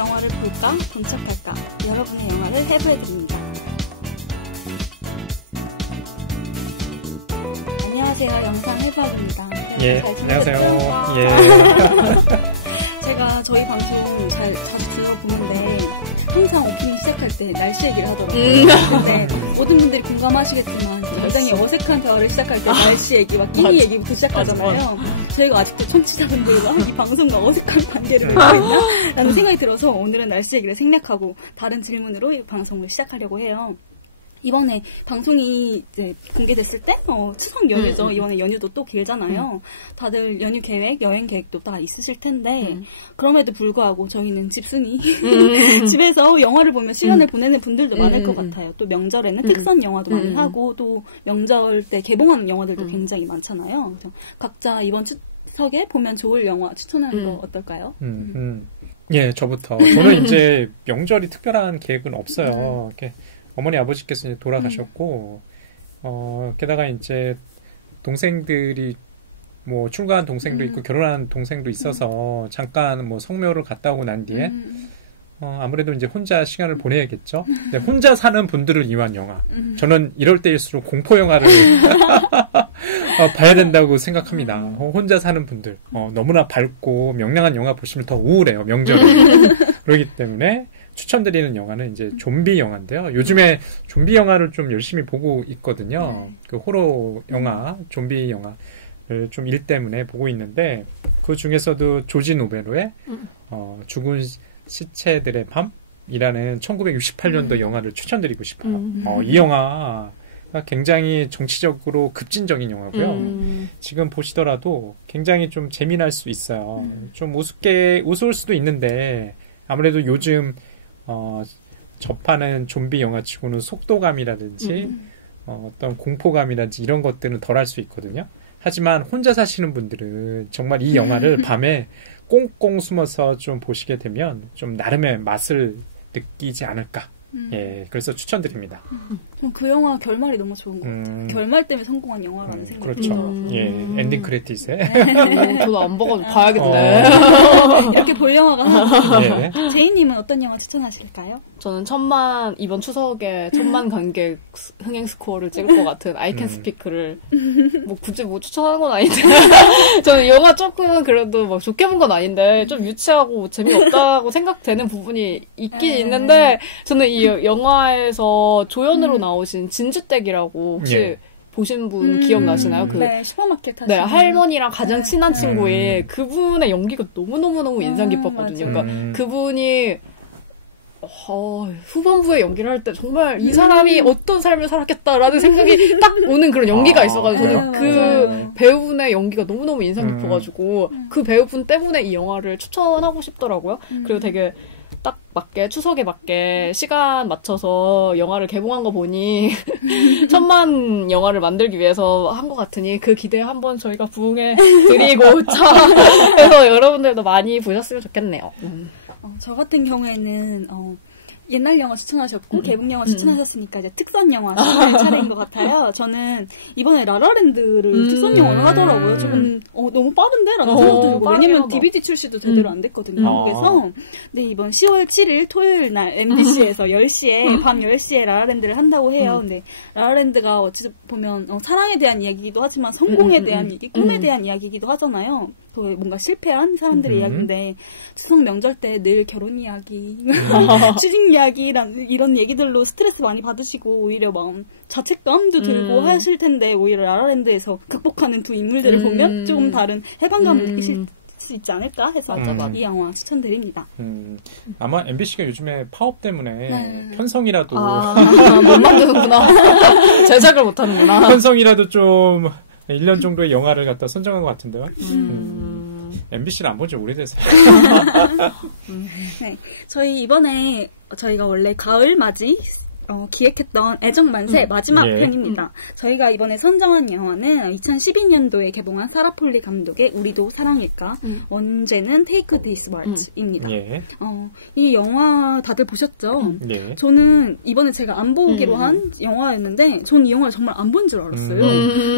영화를 볼까? 본척할까? 여러분의 영화를 해부해드립니다. 안녕하세요. 영상 해부학입니다. 예, 안녕하세요. 예. 제가 저희 방송 자주 들어보는데 항상 오프닝 시작할 때 날씨 얘기를 하더라고요. 근데 모든 분들이 공감하시겠지만 굉장히 어색한 대화를 시작할 때 날씨 얘기, 막 끼니 얘기부터 시작하잖아요. 저희가 아직도 청취자분들과 이 방송과 어색한 관계를 맺고 있나? 라는 생각이 들어서 오늘은 날씨 얘기를 생략하고 다른 질문으로 이 방송을 시작하려고 해요. 이번에 방송이 이제 공개됐을 때, 추석 연휴죠. 이번에 연휴도 또 길잖아요. 다들 연휴 계획, 여행 계획도 다 있으실 텐데, 그럼에도 불구하고 저희는 집순이, 집에서 영화를 보며 시간을 보내는 분들도 많을 것 같아요. 또 명절에는 특선 영화도 많이 하고, 또 명절 때 개봉하는 영화들도 굉장히 많잖아요. 그래서 각자 이번 추석에 보면 좋을 영화 추천하는 거 어떨까요? 예, 저부터. 저는 이제 명절이 특별한 계획은 없어요. 이렇게 어머니 아버지께서 이제 돌아가셨고, 게다가 이제 동생들이 뭐 출가한 동생도 있고 결혼한 동생도 있어서 잠깐 뭐 성묘를 갔다 오고 난 뒤에 아무래도 이제 혼자 시간을 보내야겠죠. 근데 혼자 사는 분들을 위한 영화. 저는 이럴 때일수록 공포 영화를 봐야 된다고 생각합니다. 혼자 사는 분들 너무나 밝고 명랑한 영화 보시면 더 우울해요. 명절에. 그렇기 때문에 추천드리는 영화는 이제 좀비 영화인데요. 요즘에 좀비 영화를 좀 열심히 보고 있거든요. 그 호러 영화, 좀비 영화를 좀 일 때문에 보고 있는데 그 중에서도 조지 노베로의 죽은 시체들의 밤이라는 1968년도 영화를 추천드리고 싶어요. 이 영화가 굉장히 정치적으로 급진적인 영화고요. 지금 보시더라도 굉장히 좀 재미날 수 있어요. 좀 우스울 수도 있는데 아무래도 요즘 접하는 좀비 영화치고는 속도감이라든지 어떤 공포감이라든지 이런 것들은 덜 할 수 있거든요. 하지만 혼자 사시는 분들은 정말 이 영화를 밤에 꽁꽁 숨어서 좀 보시게 되면 좀 나름의 맛을 느끼지 않을까. 예, 그래서 추천드립니다. 그 영화 결말이 너무 좋은 것 같아요. 결말 때문에 성공한 영화라는 생각이 그렇죠. 들더라고요. 예, 엔딩 크레딧에. 저도 안 보고 봐야겠네. 이렇게 볼 영화가. 예. 제이님은 어떤 영화 추천하실까요? 저는 이번 추석에 1000만 관객 흥행 스코어를 찍을 것 같은 I Can Speak를 뭐 굳이 뭐 추천하는 건 아닌데 저는 영화 조금 그래도 막 좋게 본 건 아닌데 좀 유치하고 재미없다고 생각되는 부분이 있긴 있는데 저는 이 영화에서 조연으로 나오신 진주댁이라고 혹시 보신 분 기억나시나요? 네, 슈퍼마켓 네, 할머니랑 가장 친한 친구의 그분의 연기가 너무너무너무 인상 깊었거든요. 그러니까 그분이 후반부에 연기를 할 때 정말 이 사람이 어떤 삶을 살았겠다라는 생각이 딱 오는 그런 연기가 있어가지고 저는 그 배우분의 연기가 너무너무 인상 깊어가지고 그 배우분 때문에 이 영화를 추천하고 싶더라고요. 그리고 되게 딱 맞게 추석에 맞게 시간 맞춰서 영화를 개봉한 거 보니 1000만 영화를 만들기 위해서 한 것 같으니 그 기대에 한번 저희가 부응해 드리고자 해서 여러분들도 많이 보셨으면 좋겠네요. 저 같은 경우에는 옛날 영화 추천하셨고 개봉 영화 추천하셨으니까 이제 특선 영화 차례인 것 같아요. 저는 이번에 라라랜드를 특선 영화를 하더라고요. 조금 너무 빠른데? 라는 생각이 들고 왜냐면 DVD 출시도 제대로 안 됐거든요. 한국에서. 근데 이번 10월 7일 토요일 날 MBC에서 10시에 밤 10시에 라라랜드를 한다고 해요. 근데 라라랜드가 어찌 보면 사랑에 대한 이야기이기도 하지만 성공에 대한 얘기, 꿈에 대한 이야기이기도 하잖아요. 뭔가 실패한 사람들의 이야기인데 추석 명절 때 늘 결혼 이야기, 취직 이야기 이런 얘기들로 스트레스 많이 받으시고 오히려 막 자책감도 들고 하실 텐데 오히려 라라랜드에서 극복하는 두 인물들을 보면 조금 다른 해방감을 느끼실 수 있지 않을까 해서 이 영화 추천드립니다. 아마 MBC가 요즘에 파업 때문에 편성이라도 못 만드는구나. 제작을 못하는구나. 편성이라도 좀 1년 정도의 영화를 갖다 선정한 것 같은데요. MBC를 안 본 지 오래돼서. 네, 저희 이번에 저희가 원래 가을 맞이 기획했던 애정만세 마지막 예. 편입니다. 저희가 이번에 선정한 영화는 2012년도에 개봉한 사라 폴리 감독의 우리도 사랑일까? 원제는 Take This Waltz입니다. 예. 이 영화 다들 보셨죠? 예. 저는 이번에 제가 안 보기로 한 영화였는데 저는 이 영화를 정말 안 본 줄 알았어요.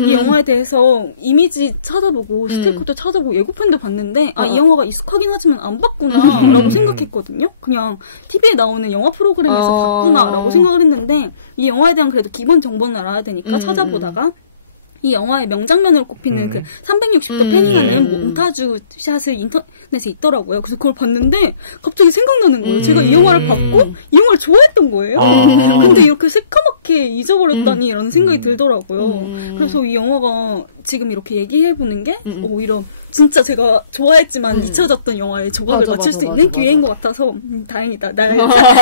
이 영화에 대해서 이미지 찾아보고 스티커도 찾아보고 예고편도 봤는데 이 영화가 익숙하긴 하지만 안 봤구나 라고 생각했거든요. 그냥 TV에 나오는 영화 프로그램에서 봤구나 라고 생각을 했는데 이 영화에 대한 그래도 기본 정보는 알아야 되니까 찾아보다가 이 영화의 명장면으로 꼽히는 그 360도 패닝하는 몬타주 샷을 인터넷에 있더라고요. 그래서 그걸 봤는데 갑자기 생각나는 거예요. 제가 이 영화를 봤고 이 영화를 좋아했던 거예요. 근데 이렇게 새까맣게 잊어버렸다니 라는 생각이 들더라고요. 그래서 이 영화가 지금 이렇게 얘기해보는 게 오히려 진짜 제가 좋아했지만 잊혀졌던 영화에 조각을 맞출 수 있는 기회인 것 같아서 다행이다. 날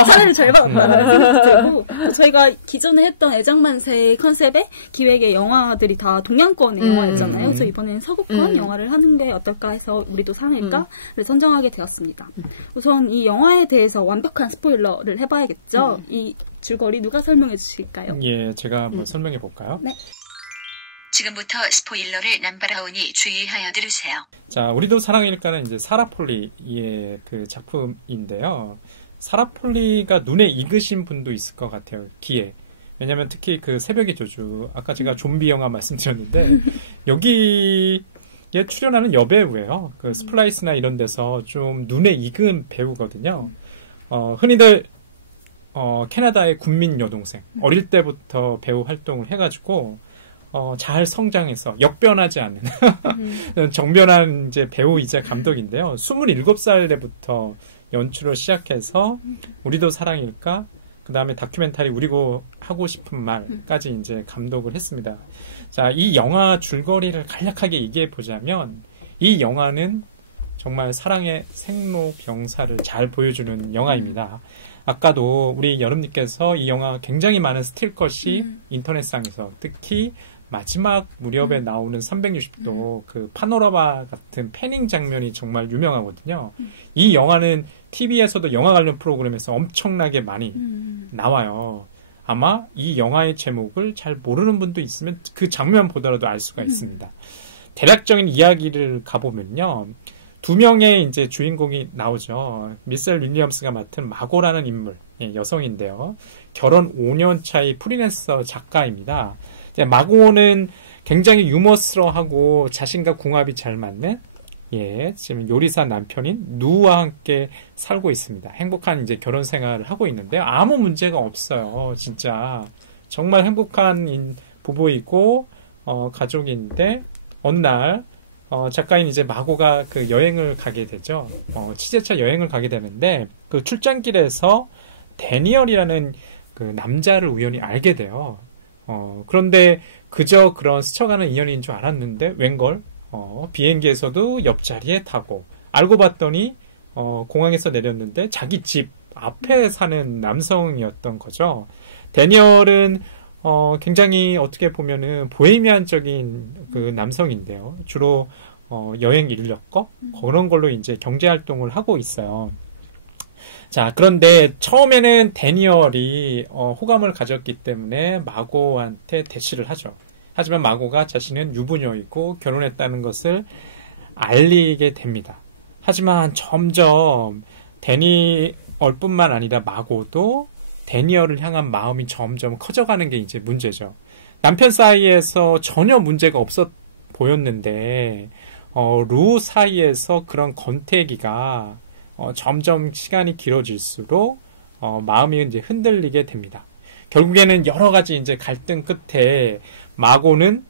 사연을 잘 받았다는 생각이 들고 저희가 기존에 했던 애정만세 컨셉의 기획의 영화들이 다 동양권의 영화였잖아요. 그래서 이번엔 서구권 영화를 하는 게 어떨까 해서 우리도 사랑일까를 선정하게 되었습니다. 우선 이 영화에 대해서 완벽한 스포일러를 해봐야겠죠. 이 줄거리 누가 설명해 주실까요? 예, 제가 한번 설명해 볼까요? 네. 지금부터 스포일러를 남발하오니 주의하여 들으세요. 자, 우리도 사랑일까는 이제 사라 폴리의 그 작품인데요. 사라 폴리가 눈에 익으신 분도 있을 것 같아요. 귀에. 왜냐면 특히 그 새벽의 저주, 아까 제가 좀비 영화 말씀드렸는데 여기에 출연하는 여배우예요. 그 스플라이스나 이런 데서 좀 눈에 익은 배우거든요. 흔히들 캐나다의 군민 여동생. 어릴 때부터 배우 활동을 해가지고 잘 성장해서 역변하지 않는 정변한 이제 배우이자 감독인데요. 27살 때부터 연출을 시작해서 우리도 사랑일까? 그 다음에 다큐멘터리 우리고 하고 싶은 말까지 이제 감독을 했습니다. 자, 이 영화 줄거리를 간략하게 얘기해 보자면 이 영화는 정말 사랑의 생로병사를 잘 보여주는 영화입니다. 아까도 우리 여름님께서 이 영화 굉장히 많은 스틸컷이 인터넷상에서 특히 마지막 무렵에 나오는 360도 그 파노라마 같은 패닝 장면이 정말 유명하거든요. 이 영화는 TV에서도 영화 관련 프로그램에서 엄청나게 많이 나와요. 아마 이 영화의 제목을 잘 모르는 분도 있으면 그 장면 보더라도 알 수가 있습니다. 대략적인 이야기를 가보면요. 두 명의 이제 주인공이 나오죠. 미셀 윌리엄스가 맡은 마고라는 인물, 여성인데요. 결혼 5년 차의 프리랜서 작가입니다. 마고는 굉장히 유머스러하고 자신과 궁합이 잘 맞는 지금 요리사 남편인 누와 함께 살고 있습니다. 행복한 이제 결혼 생활을 하고 있는데요. 아무 문제가 없어요. 진짜 정말 행복한 부부이고 가족인데 어느 날 작가인 이제 마고가 그 여행을 가게 되죠. 취재차 여행을 가게 되는데 그 출장길에서 데니얼이라는 그 남자를 우연히 알게 돼요. 그런데 그저 그런 스쳐가는 인연인 줄 알았는데 웬걸 비행기에서도 옆자리에 타고 알고 봤더니 공항에서 내렸는데 자기 집 앞에 사는 남성이었던 거죠. 데니얼은 굉장히 어떻게 보면은 보헤미안적인 그 남성인데요. 주로 여행 인력거 그런 걸로 이제 경제 활동을 하고 있어요. 자, 그런데 처음에는 데니얼이 호감을 가졌기 때문에 마고한테 대시를 하죠. 하지만 마고가 자신은 유부녀이고 결혼했다는 것을 알리게 됩니다. 하지만 점점 데니얼뿐만 아니라 마고도 데니얼을 향한 마음이 점점 커져가는 게 이제 문제죠. 남편 사이에서 전혀 문제가 없어 보였는데 루 사이에서 그런 권태기가 점점 시간이 길어질수록 마음이 이제 흔들리게 됩니다. 결국에는 여러 가지 이제 갈등 끝에 마고는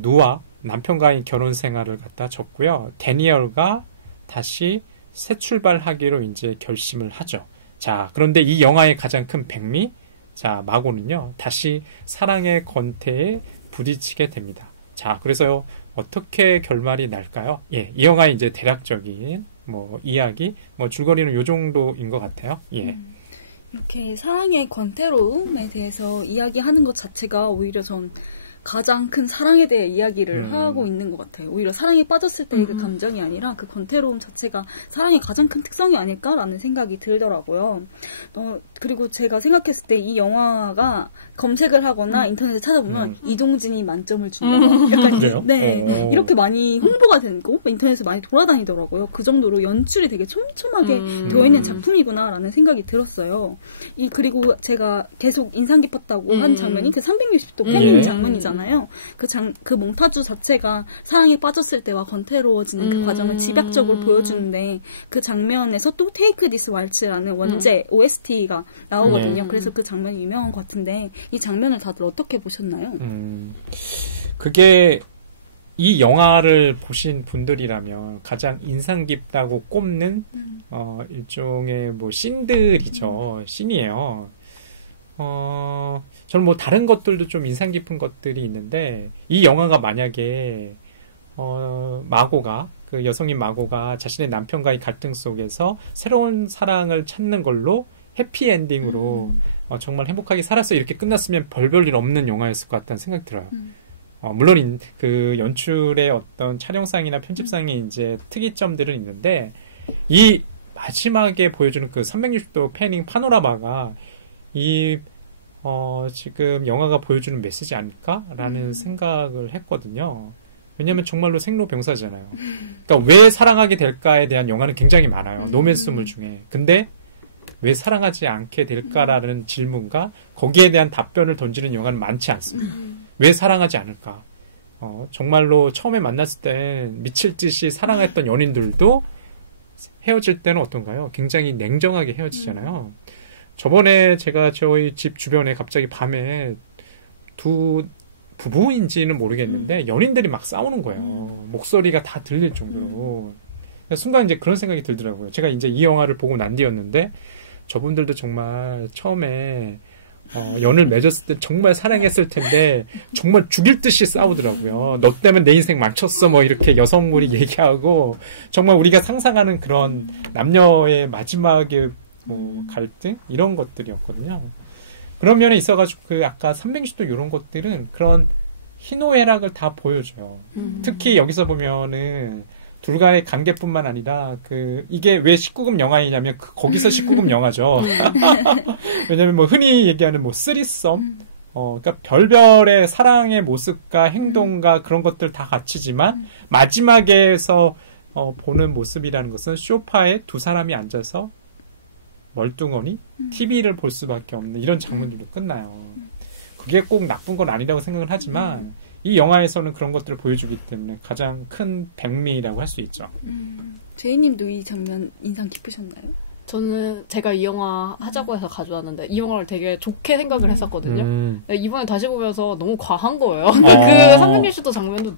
누와 남편과의 결혼 생활을 갖다 접고요. 데니얼과 다시 새 출발하기로 이제 결심을 하죠. 자, 그런데 이 영화의 가장 큰 백미, 자, 마고는요, 다시 사랑의 권태에 부딪히게 됩니다. 자, 그래서 어떻게 결말이 날까요? 예, 이 영화의 이제 대략적인 이야기, 줄거리는 요 정도인 것 같아요. 예. 이렇게 사랑의 권태로움에 대해서 이야기하는 것 자체가 오히려 전 가장 큰 사랑에 대해 이야기를 하고 있는 것 같아요. 오히려 사랑에 빠졌을 때의 그 감정이 아니라 그 권태로움 자체가 사랑의 가장 큰 특성이 아닐까라는 생각이 들더라고요. 그리고 제가 생각했을 때 이 영화가 검색을 하거나 인터넷에 찾아보면 이동진이 만점을 준다. 약간 그래요? 네, 이렇게 많이 홍보가 되고 인터넷에 많이 돌아다니더라고요. 그 정도로 연출이 되게 촘촘하게 되어 있는 작품이구나라는 생각이 들었어요. 그리고 제가 계속 인상 깊었다고 한 장면이 그 360도 패닝 장면이잖아요. 그 몽타주 자체가 사랑에 빠졌을 때와 권태로워지는 그 과정을 집약적으로 보여주는데 그 장면에서 또 Take This Waltz라는 원제 OST가 나오거든요. 그래서 그 장면이 유명한 것 같은데 이 장면을 다들 어떻게 보셨나요? 그게 이 영화를 보신 분들이라면 가장 인상 깊다고 꼽는 일종의 뭐 씬들이죠. 씬이에요. 저는 뭐 다른 것들도 좀 인상 깊은 것들이 있는데 이 영화가 만약에 마고가 그 여성인 마고가 자신의 남편과의 갈등 속에서 새로운 사랑을 찾는 걸로 해피엔딩으로 정말 행복하게 살았어 이렇게 끝났으면 별볼일 없는 영화였을 것 같다는 생각이 들어요. 물론 그 연출의 어떤 촬영상이나 편집상의 이제 특이점들은 있는데 이 마지막에 보여주는 그 360도 패닝 파노라마가 지금 영화가 보여주는 메시지 아닐까라는 생각을 했거든요. 왜냐하면 정말로 생로병사잖아요. 그러니까 왜 사랑하게 될까에 대한 영화는 굉장히 많아요. 노맨스물 중에. 근데 왜 사랑하지 않게 될까라는 질문과 거기에 대한 답변을 던지는 영화는 많지 않습니다. 왜 사랑하지 않을까? 정말로 처음에 만났을 때 미칠 듯이 사랑했던 연인들도 헤어질 때는 어떤가요? 굉장히 냉정하게 헤어지잖아요. 저번에 제가 저희 집 주변에 갑자기 밤에 두 부부인지는 모르겠는데 연인들이 막 싸우는 거예요. 목소리가 다 들릴 정도로. 순간 이제 그런 생각이 들더라고요. 제가 이제 이 영화를 보고 난 뒤였는데 저분들도 정말 처음에 연을 맺었을 때 정말 사랑했을 텐데 정말 죽일 듯이 싸우더라고요. 너 때문에 내 인생 망쳤어 뭐 이렇게 여성물이 얘기하고 정말 우리가 상상하는 그런 남녀의 마지막의 뭐 갈등 이런 것들이었거든요. 그런 면에 있어가지고 그 아까 360도 이런 것들은 그런 희노애락을 다 보여줘요. 특히 여기서 보면은 둘 간의 관계뿐만 아니라 이게 왜 19금 영화이냐면 거기서 19금 영화죠. 왜냐면 뭐 흔히 얘기하는 뭐 쓰리썸 그러니까 별별의 사랑의 모습과 행동과 그런 것들 다 갖추지만 마지막에서 보는 모습이라는 것은 소파에 두 사람이 앉아서 멀뚱하니 TV를 볼 수밖에 없는 이런 장면들로 끝나요. 그게 꼭 나쁜 건 아니라고 생각을 하지만 이 영화에서는 그런 것들을 보여주기 때문에 가장 큰 백미라고 할 수 있죠. 제이님도 이 장면 인상 깊으셨나요? 저는 제가 이 영화 하자고 해서 가져왔는데 이 영화를 되게 좋게 생각을 했었거든요. 근데 이번에 다시 보면서 너무 과한 거예요. 그 360도 장면도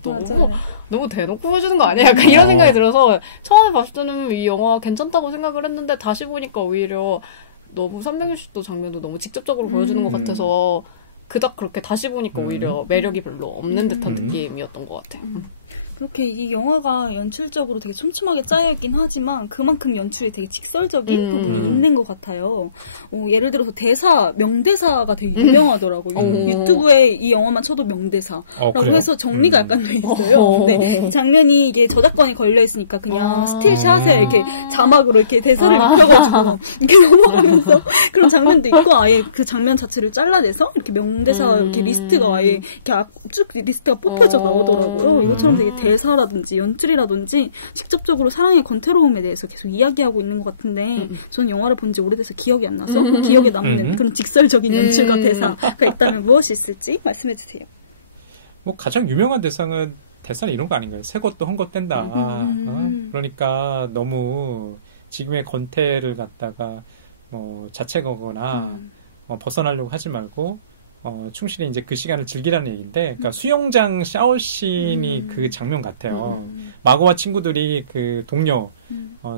너무 대놓고 보여주는 거 아니야? 약간 이런 생각이 들어서 처음에 봤을 때는 이 영화 괜찮다고 생각을 했는데 다시 보니까 오히려 너무 360도 장면도 너무 직접적으로 보여주는 것 같아서 그닥 그렇게 다시 보니까 오히려 매력이 별로 없는 듯한 느낌이었던 것 같아요. 그렇게 이 영화가 연출적으로 되게 촘촘하게 짜여있긴 하지만 그만큼 연출이 되게 직설적인 부분이 있는 것 같아요. 예를 들어서 명대사가 되게 유명하더라고요. 유튜브에 이 영화만 쳐도 명대사라고 해서 정리가 약간 돼 있어요. 근데 이 장면이 이게 저작권이 걸려있으니까 그냥 스틸샷에 이렇게 자막으로 이렇게 대사를 입혀가지고 이렇게 넘어가면서 그런 장면도 있고 아예 그 장면 자체를 잘라내서 이렇게 명대사 이렇게 리스트가 아예 이렇게 쭉 리스트가 뽑혀져 나오더라고요. 이것처럼 되게 대사라든지 연출이라든지 직접적으로 사랑의 권태로움에 대해서 계속 이야기하고 있는 것 같은데 저는 영화를 본 지 오래돼서 기억이 안 나서 기억에 남는 그런 직설적인 연출과 대사가 있다면 무엇이 있을지 말씀해 주세요. 뭐 가장 유명한 대사는 이런 거 아닌가요? 새 것도 헛것 뗀다. 그러니까 너무 지금의 권태를 갖다가 뭐 자책하거나 벗어나려고 하지 말고 충실히 이제 그 시간을 즐기라는 얘기인데, 그러니까 수영장 샤워씬이 그 장면 같아요. 마고와 친구들이 그 동료,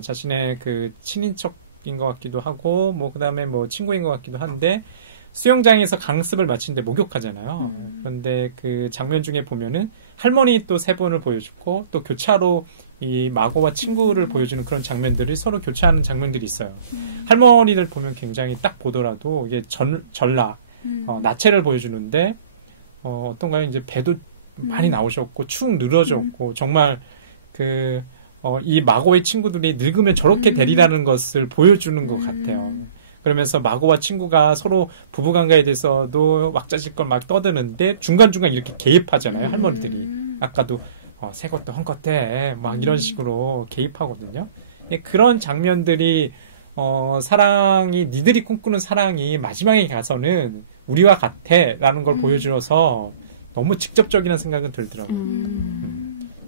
자신의 그 친인척인 것 같기도 하고, 뭐, 그 다음에 뭐 친구인 것 같기도 한데, 수영장에서 강습을 마치는데 목욕하잖아요. 그런데 그 장면 중에 보면은 할머니 또 세 분을 보여주고, 또 교차로 이 마고와 친구를 보여주는 그런 장면들이 서로 교차하는 장면들이 있어요. 할머니들 보면 굉장히 딱 보더라도 이게 전라, 나체를 보여주는데 어떤가요? 이제 배도 많이 나오셨고 축 늘어졌고 정말 이 마고의 친구들이 늙으면 저렇게 되리라는 것을 보여주는 것 같아요. 그러면서 마고와 친구가 서로 부부관계에 대해서도 왁자지껄 막 떠드는데 중간중간 이렇게 개입하잖아요. 할머니들이. 아까도 새 것도 헝껏해 막 이런 식으로 개입하거든요. 그런 장면들이 사랑이 니들이 꿈꾸는 사랑이 마지막에 가서는 우리와 같아라는 걸 보여주어서 너무 직접적이라는 생각은 들더라고요.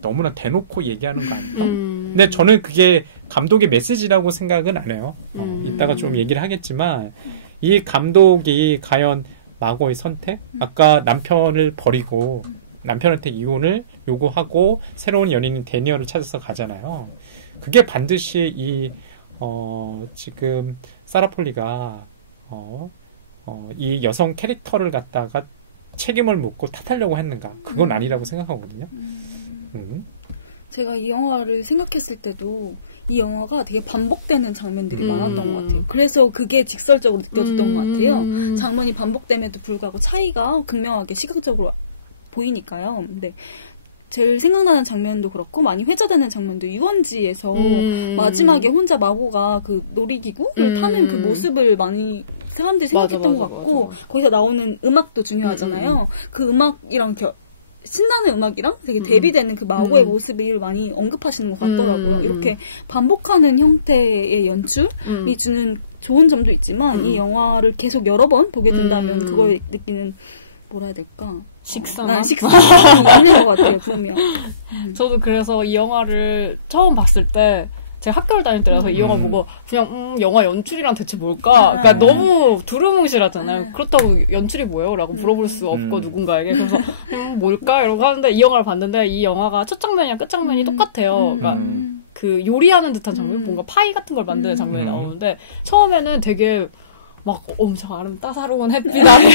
너무나 대놓고 얘기하는 거 아닌가. 근데 저는 그게 감독의 메시지라고 생각은 안 해요. 이따가 좀 얘기를 하겠지만 이 감독이 과연 마고의 선택? 아까 남편을 버리고 남편한테 이혼을 요구하고 새로운 연인인 데니얼을 찾아서 가잖아요. 그게 반드시 지금 사라폴리가 이 여성 캐릭터를 갖다가 책임을 묻고 탓하려고 했는가? 그건 아니라고 생각하거든요. 제가 이 영화를 생각했을 때도 이 영화가 되게 반복되는 장면들이 많았던 것 같아요. 그래서 그게 직설적으로 느껴졌던 것 같아요. 장면이 반복됨에도 불구하고 차이가 극명하게 시각적으로 보이니까요. 근데 제일 생각나는 장면도 그렇고 많이 회자되는 장면도 유원지에서 마지막에 혼자 마고가 그 놀이기구를 타는 그 모습을 많이 사람들이 생각했던 것 같고 거기서 나오는 음악도 중요하잖아요. 그 음악이랑 신나는 음악이랑 되게 대비되는 그 마고의 모습을 많이 언급하시는 것 같더라고요. 이렇게 반복하는 형태의 연출이 주는 좋은 점도 있지만 이 영화를 계속 여러 번 보게 된다면 그걸 느끼는 뭐라 해야 될까? 식상함이 있는 것 같아요, 분명. 저도 그래서 이 영화를 처음 봤을 때 제가 학교를 다닐 때라서 이 영화 보고 그냥 영화 연출이란 대체 뭘까? 그러니까 너무 두루뭉실하잖아요. 그렇다고 연출이 뭐예요? 라고 물어볼 수 없고 누군가에게. 그래서 뭘까? 이러고 하는데 이 영화를 봤는데 이 영화가 첫 장면이랑 끝 장면이 똑같아요. 그러니까 그 요리하는 듯한 장면? 뭔가 파이 같은 걸 만드는 장면이 나오는데 처음에는 되게 막 엄청 따사로운 햇빛 아래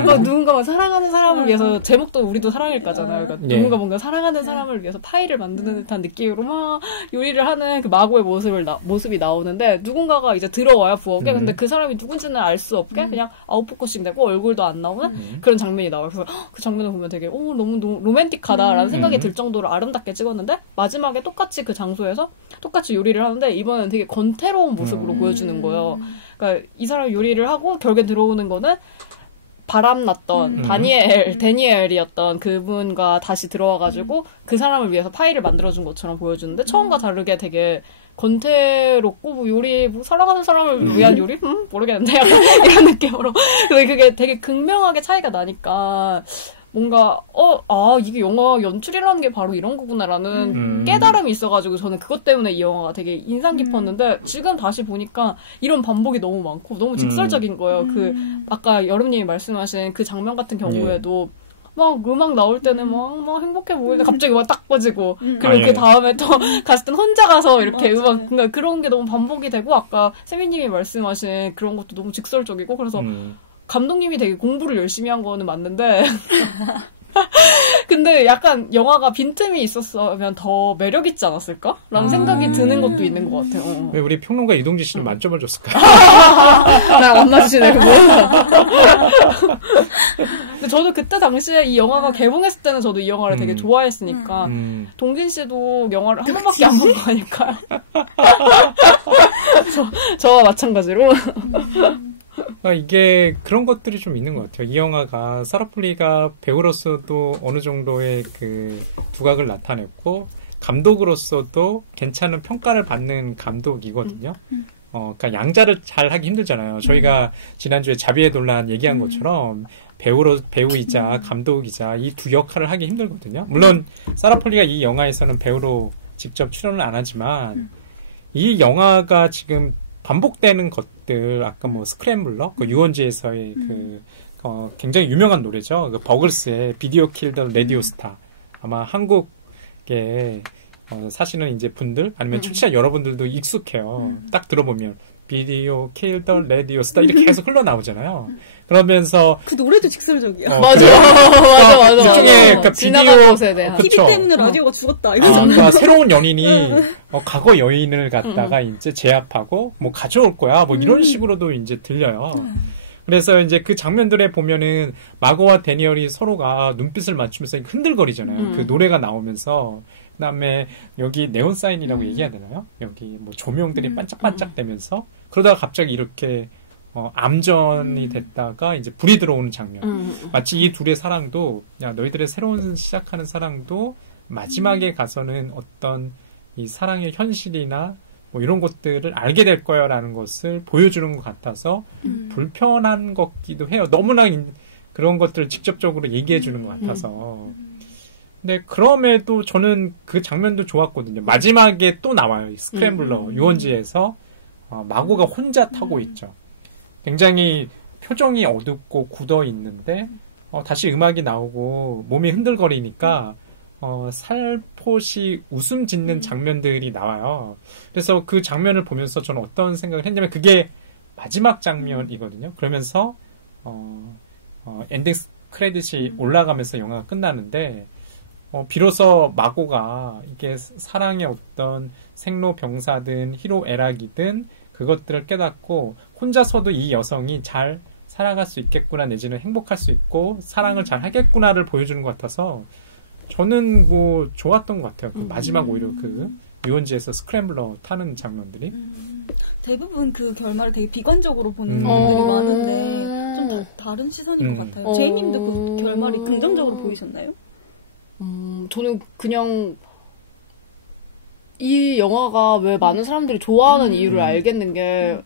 막 누군가 사랑하는 사람을 위해서 제목도 우리도 사랑일까잖아요. 그러니까 누군가 뭔가 사랑하는 사람을 위해서 파이를 만드는 듯한 느낌으로 막 요리를 하는 그 마고의 모습이 나오는데 누군가가 이제 들어와요 부엌에. 근데 그 사람이 누군지는 알 수 없게 그냥 아웃포커싱 되고 얼굴도 안 나오는 그런 장면이 나와요. 그래서 그 장면을 보면 되게 너무 로맨틱하다라는 생각이 들 정도로 아름답게 찍었는데 마지막에 똑같이 그 장소에서 똑같이 요리를 하는데 이번엔 되게 권태로운 모습으로 보여주는 거예요. 그러니까 이 사람이 요리를 하고 결국에 들어오는 거는 바람났던 데니엘이었던 그분과 다시 들어와가지고 그 사람을 위해서 파이를 만들어준 것처럼 보여주는데 처음과 다르게 되게 권태롭고 요리 사랑하는 사람을 위한 요리? 모르겠는데 약간 이런 느낌으로 그게 되게 극명하게 차이가 나니까 뭔가 이게 영화 연출이라는 게 바로 이런 거구나라는 깨달음이 있어가지고 저는 그것 때문에 이 영화가 되게 인상 깊었는데 지금 다시 보니까 이런 반복이 너무 많고 너무 직설적인 거예요. 그 아까 여름님이 말씀하신 그 장면 같은 경우에도 막 음악 나올 때는 막 행복해 보이는데 갑자기 막 딱 꺼지고 그리고 그 다음에 또 갔을 땐 혼자 가서 이렇게 음악 그러니까 그런 게 너무 반복이 되고 아까 세미님이 말씀하신 그런 것도 너무 직설적이고 그래서 감독님이 되게 공부를 열심히 한 거는 맞는데 근데 약간 영화가 빈틈이 있었으면 더 매력 있지 않았을까? 라는 생각이 드는 것도 있는 것 같아요. 왜 우리 평론가 이동진 씨는 만점을 줬을까? 나 안 맞추시네, 그거. 근데 저도 그때 당시에 이 영화가 개봉했을 때는 저도 이 영화를 되게 좋아했으니까 동진 씨도 영화를 한 번밖에 안 본 거니까요. 저와 마찬가지로. 이게 그런 것들이 좀 있는 것 같아요. 이 영화가 사라폴리가 배우로서도 어느 정도의 그 두각을 나타냈고 감독으로서도 괜찮은 평가를 받는 감독이거든요. 그러니까 양자를 잘 하기 힘들잖아요. 저희가 지난주에 자비의 논란 얘기한 것처럼 배우이자 감독이자 이 두 역할을 하기 힘들거든요. 물론 사라폴리가 이 영화에서는 배우로 직접 출연을 안 하지만 이 영화가 지금 반복되는 것들, 아까 뭐 스크램블러, 그 유원지에서의 굉장히 유명한 노래죠. 그 버글스의 비디오 킬 더 라디오 스타. 아마 한국에 사시는 이제 분들 아니면 청취자 여러분들도 익숙해요. 딱 들어보면 비디오 킬 더 라디오 스타 이렇게 계속 흘러나오잖아요. 그러면서 그 노래도 직설적이야. 맞아. 일종의 그 지나가는 곳에 대한 TV 때문에 라디오가 죽었다. 그러니까 새로운 연인이 과거 여인을 갖다가 이제 제압하고 뭐 가져올 거야. 뭐 이런 식으로도 이제 들려요. 그래서 이제 그 장면들에 보면은 마고와 데니얼이 서로가 눈빛을 맞추면서 흔들거리잖아요. 그 노래가 나오면서. 그다음에 여기 네온 사인이라고 얘기해야 되나요? 여기 뭐 조명들이 반짝반짝대면서 그러다가 갑자기 이렇게 암전이 됐다가 이제 불이 들어오는 장면. 마치 이 둘의 사랑도 야 너희들의 새로운 시작하는 사랑도 마지막에 가서는 어떤 이 사랑의 현실이나 뭐 이런 것들을 알게 될 거야라는 것을 보여주는 것 같아서 불편한 것기도 해요. 너무나 그런 것들을 직접적으로 얘기해 주는 것 같아서. 근데 그럼에도 저는 그 장면도 좋았거든요. 마지막에 또 나와요. 스크램블러 유원지에서 마고가 혼자 타고 있죠. 굉장히 표정이 어둡고 굳어 있는데 다시 음악이 나오고 몸이 흔들거리니까 살포시 웃음 짓는 장면들이 나와요. 그래서 그 장면을 보면서 저는 어떤 생각을 했냐면 그게 마지막 장면이거든요. 그러면서 엔딩 크레딧이 올라가면서 영화가 끝나는데 비로소 마고가 이게 사랑의 어떤 생로병사든 희로애락이든 그것들을 깨닫고 혼자서도 이 여성이 잘 살아갈 수 있겠구나 내지는 행복할 수 있고 사랑을 잘 하겠구나를 보여주는 것 같아서 저는 뭐 좋았던 것 같아요. 그 마지막 오히려 그 유원지에서 스크램블러 타는 장면들이 대부분 그 결말을 되게 비관적으로 보는 분들이 많은데 좀 다른 시선인 것 같아요. 제이님도 그 결말이 긍정적으로 보이셨나요? 저는 그냥 이 영화가 왜 많은 사람들이 좋아하는 이유를 알겠는 게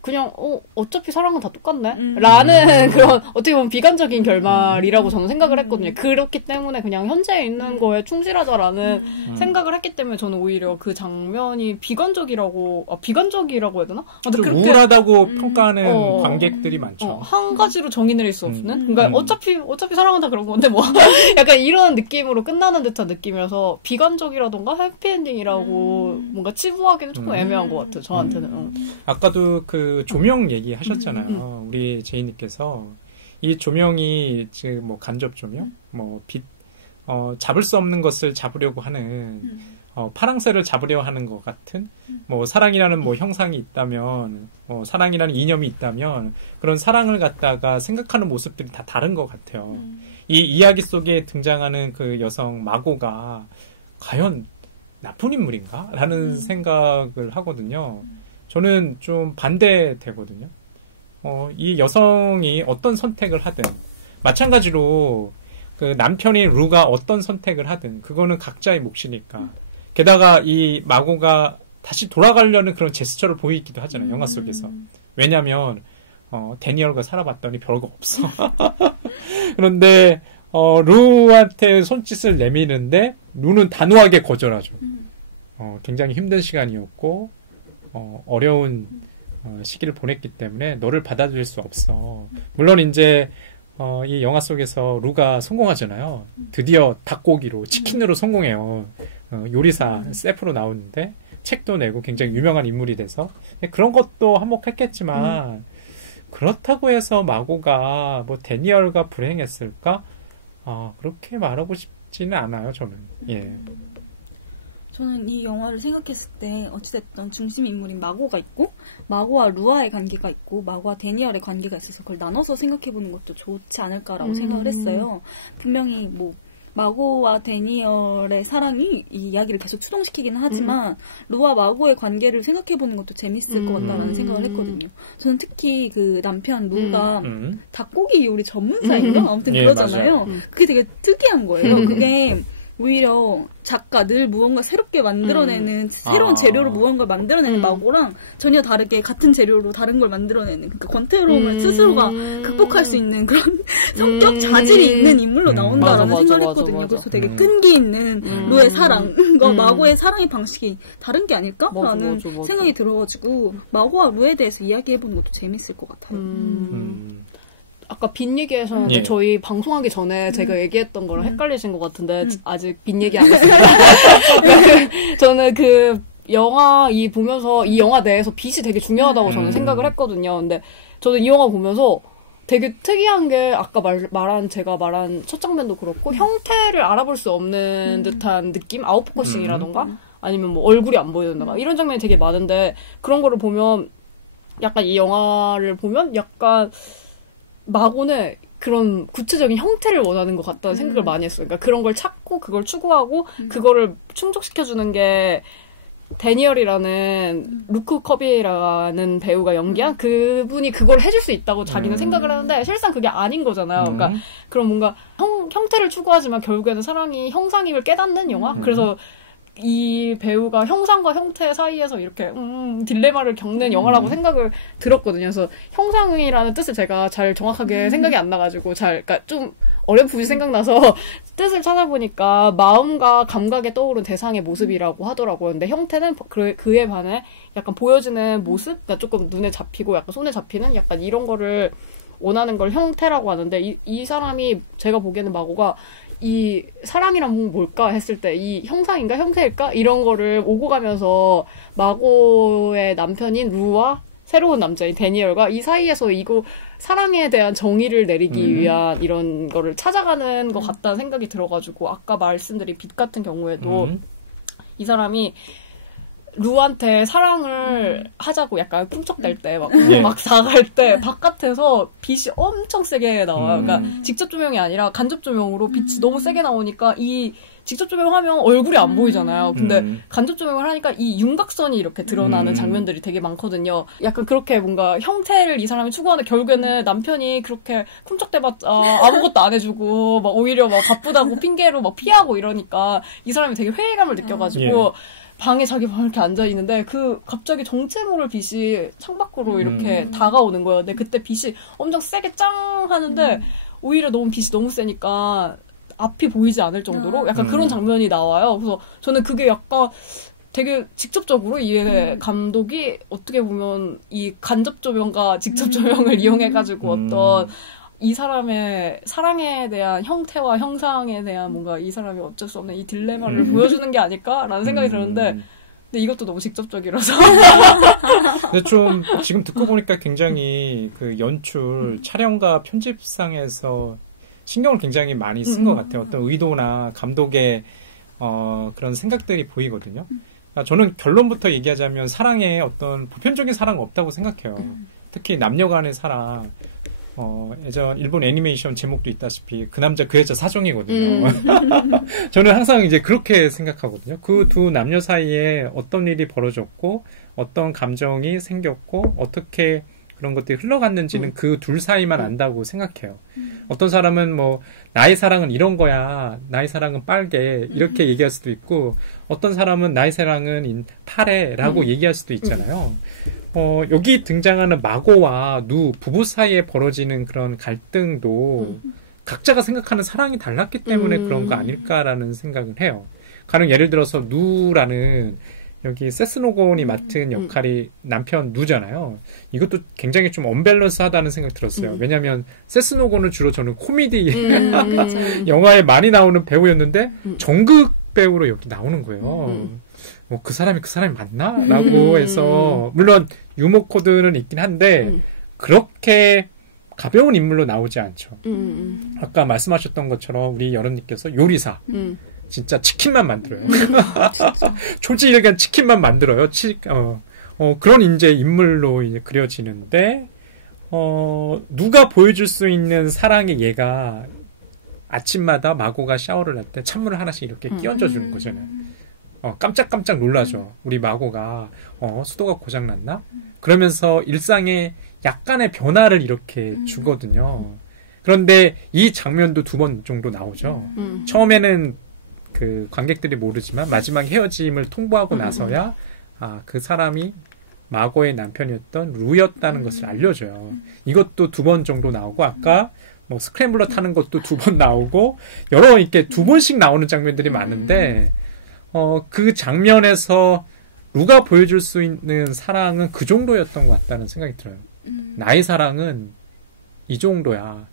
그냥 어차피 사랑은 다 똑같네? 라는 그런 어떻게 보면 비관적인 결말이라고 저는 생각을 했거든요. 그렇기 때문에 그냥 현재에 있는 거에 충실하자라는 생각을 했기 때문에 저는 오히려 그 장면이 비관적이라고 해야 되나? 좀 우울하다고 평가하는 관객들이 많죠. 한 가지로 정의 내릴 수 없는? 그러니까 어차피 사랑은 다 그런 건데 뭐 약간 이런 느낌으로 끝나는 듯한 느낌이라서 비관적이라던가 해피엔딩이라고 뭔가 치부하기는 조금 애매한 것 같아요. 저한테는. 아까도 그 조명 얘기하셨잖아요. 우리 제이님께서 이 조명이 지금 뭐 간접 조명, 뭐 빛, 잡을 수 없는 것을 잡으려고 하는 파랑새를 잡으려 하는 것 같은 뭐 사랑이라는 뭐 형상이 있다면, 사랑이라는 이념이 있다면 그런 사랑을 갖다가 생각하는 모습들이 다 다른 것 같아요. 이 이야기 속에 등장하는 그 여성 마고가 과연 나쁜 인물인가? 라는 생각을 하거든요. 저는 좀 반대되거든요. 이 여성이 어떤 선택을 하든, 마찬가지로 그 남편인 루가 어떤 선택을 하든, 그거는 각자의 몫이니까. 게다가 이 마고가 다시 돌아가려는 그런 제스처를 보이기도 하잖아요, 영화 속에서. 왜냐면, 데니얼과 살아봤더니 별거 없어. 그런데, 루한테 손짓을 내미는데, 루는 단호하게 거절하죠. 굉장히 힘든 시간이었고, 어려운 시기를 보냈기 때문에 너를 받아들일 수 없어. 물론 이제 이 영화 속에서 루가 성공하잖아요. 드디어 닭고기로 치킨으로 성공해요. 요리사 셰프로 나오는데 책도 내고 굉장히 유명한 인물이 돼서 그런 것도 한몫했겠지만 그렇다고 해서 마고가 뭐 데니얼과 불행했을까? 그렇게 말하고 싶지는 않아요. 저는. 예. 저는 이 영화를 생각했을 때 어찌됐든 중심 인물인 마고가 있고 마고와 루아의 관계가 있고 마고와 데니얼의 관계가 있어서 그걸 나눠서 생각해보는 것도 좋지 않을까라고 생각을 했어요. 분명히 뭐 마고와 데니얼의 사랑이 이 이야기를 계속 추동시키기는 하지만 루와 마고의 관계를 생각해보는 것도 재밌을 것 같다라는 생각을 했거든요. 저는 특히 그 남편 루가 닭고기 요리 전문사인가? 아무튼 예, 그러잖아요. 그게 되게 특이한 거예요. 그게 오히려 작가 늘 무언가 새롭게 만들어내는 새로운 재료로 무언가를 만들어내는 마고랑 전혀 다르게 같은 재료로 다른 걸 만들어내는 그러니까 권태로움을 스스로가 극복할 수 있는 그런 성격 자질이 있는 인물로 나온다라는 생각을 했거든요. 그래서 되게 끈기 있는 루의 사랑과 마고의 사랑의 방식이 다른 게 아닐까라는 생각이 들어가지고 마고와 루에 대해서 이야기해보는 것도 재밌을 것 같아요. 아까 빈 얘기하셨는데 예. 저희 방송하기 전에 제가 얘기했던 거랑 헷갈리신 것 같은데 아직 빈 얘기 안 했습니다. 저는 그 영화 보면서 이 영화 내에서 빛이 되게 중요하다고 저는 생각을 했거든요. 근데 저는 이 영화 보면서 되게 특이한 게 아까 제가 말한 첫 장면도 그렇고 형태를 알아볼 수 없는 듯한 느낌? 아웃포커싱이라던가 아니면 뭐 얼굴이 안 보여준다가 이런 장면이 되게 많은데 그런 거를 보면 약간 이 영화를 보면 약간 마고는 그런 구체적인 형태를 원하는 것 같다는 생각을 많이 했어요. 그러니까 그런 걸 찾고 그걸 추구하고 그거를 충족시켜주는 게 데니얼이라는 루크 커비라는 배우가 연기한 그분이 그걸 해줄 수 있다고 자기는 생각을 하는데 실상 그게 아닌 거잖아요. 그러니까 그런 뭔가 형태를 추구하지만 결국에는 사랑이 형상임을 깨닫는 영화? 그래서 이 배우가 형상과 형태 사이에서 이렇게 딜레마를 겪는 영화라고 생각을 들었거든요. 그래서 형상이라는 뜻을 제가 잘 정확하게 생각이 안 나가지고 그러니까 좀 어렴풋이 생각나서 뜻을 찾아보니까 마음과 감각에 떠오른 대상의 모습이라고 하더라고요. 근데 형태는 그에 반해 약간 보여지는 모습? 그러니까 조금 눈에 잡히고 약간 손에 잡히는 약간 이런 거를 원하는 걸 형태라고 하는데 이 사람이 제가 보기에는 마고가 이 사랑이란 뭘까 했을 때 이 형상인가 형태일까 이런 거를 오고 가면서 마고의 남편인 루와 새로운 남자인 데니얼과 이 사이에서 이거 사랑에 대한 정의를 내리기 위한 이런 거를 찾아가는 것 같다는 생각이 들어가지고 아까 말씀드린 빛 같은 경우에도 이 사람이 루한테 사랑을 하자고 약간 꿈쩍댈 때, 막 다가갈 때, 바깥에서 빛이 엄청 세게 나와요. 그러니까 직접 조명이 아니라 간접 조명으로 빛이 너무 세게 나오니까 이 직접 조명하면 얼굴이 안 보이잖아요. 근데 간접 조명을 하니까 이 윤곽선이 이렇게 드러나는 장면들이 되게 많거든요. 약간 그렇게 뭔가 형태를 이 사람이 추구하는데 결국에는 남편이 그렇게 꿈쩍대봤자 아무것도 안 해주고 막 오히려 막 바쁘다고 핑계로 막 피하고 이러니까 이 사람이 되게 회의감을 느껴가지고 방에 자기 방에 이렇게 앉아있는데 갑자기 정체 모를 빛이 창밖으로 이렇게 다가오는 거예요. 근데 그때 빛이 엄청 세게 짱 하는데 오히려 빛이 너무 세니까 앞이 보이지 않을 정도로 약간 그런 장면이 나와요. 그래서 저는 그게 약간 되게 직접적으로 이 감독이 어떻게 보면 이 간접 조명과 직접 조명을 이용해가지고 어떤 이 사람의 사랑에 대한 형태와 형상에 대한 뭔가 이 사람이 어쩔 수 없는 이 딜레마를 보여주는 게 아닐까라는 생각이 드는데 근데 이것도 너무 직접적이라서 근데 좀 지금 듣고 보니까 굉장히 그 연출, 촬영과 편집상에서 신경을 굉장히 많이 쓴 것 같아요. 어떤 의도나 감독의 그런 생각들이 보이거든요. 그러니까 저는 결론부터 얘기하자면 사랑에 어떤 보편적인 사랑은 없다고 생각해요. 특히 남녀 간의 사랑. 예전 일본 애니메이션 제목도 있다시피 그 남자 그 여자 사정이거든요. 저는 항상 이제 그렇게 생각하거든요. 그 두 남녀 사이에 어떤 일이 벌어졌고 어떤 감정이 생겼고 어떻게 그런 것들이 흘러갔는지는 그 둘 사이만 안다고 생각해요. 어떤 사람은 뭐 나의 사랑은 이런 거야, 나의 사랑은 빨개 이렇게 얘기할 수도 있고 어떤 사람은 나의 사랑은 파래라고 얘기할 수도 있잖아요. 여기 등장하는 마고와 누 부부 사이에 벌어지는 그런 갈등도 각자가 생각하는 사랑이 달랐기 때문에 그런 거 아닐까라는 생각을 해요. 가령 예를 들어서 누라는 여기 세스 노건이 맡은 역할이 남편 누잖아요. 이것도 굉장히 좀 언밸런스하다는 생각 들었어요. 왜냐하면 세스 노건은 주로 저는 코미디 영화에 많이 나오는 배우였는데 정극 배우로 여기 나오는 거예요. 뭐 그 사람이 맞나? 라고 해서 물론 유머 코드는 있긴 한데 그렇게 가벼운 인물로 나오지 않죠. 아까 말씀하셨던 것처럼 우리 여름님께서 요리사 진짜 치킨만 만들어요. 초지일간 치킨만 만들어요. 그런 이제 인물로 이제 그려지는데 누가 보여줄 수 있는 사랑의 예가 아침마다 마고가 샤워를 할 때 찬물을 하나씩 이렇게 끼얹어 주는 거잖아요. 깜짝깜짝 놀라죠. 우리 마고가 수도가 고장났나? 그러면서 일상에 약간의 변화를 이렇게 주거든요. 그런데 이 장면도 2번 정도 나오죠. 처음에는 그 관객들이 모르지만 마지막 헤어짐을 통보하고 나서야 그 사람이 마고의 남편이었던 루였다는 것을 알려줘요. 이것도 2번 정도 나오고 아까 뭐 스크램블러 타는 것도 2번 나오고 여러 이렇게 2번씩 나오는 장면들이 많은데 그 장면에서 루가 보여줄 수 있는 사랑은 그 정도였던 것 같다는 생각이 들어요. 나의 사랑은 이 정도야.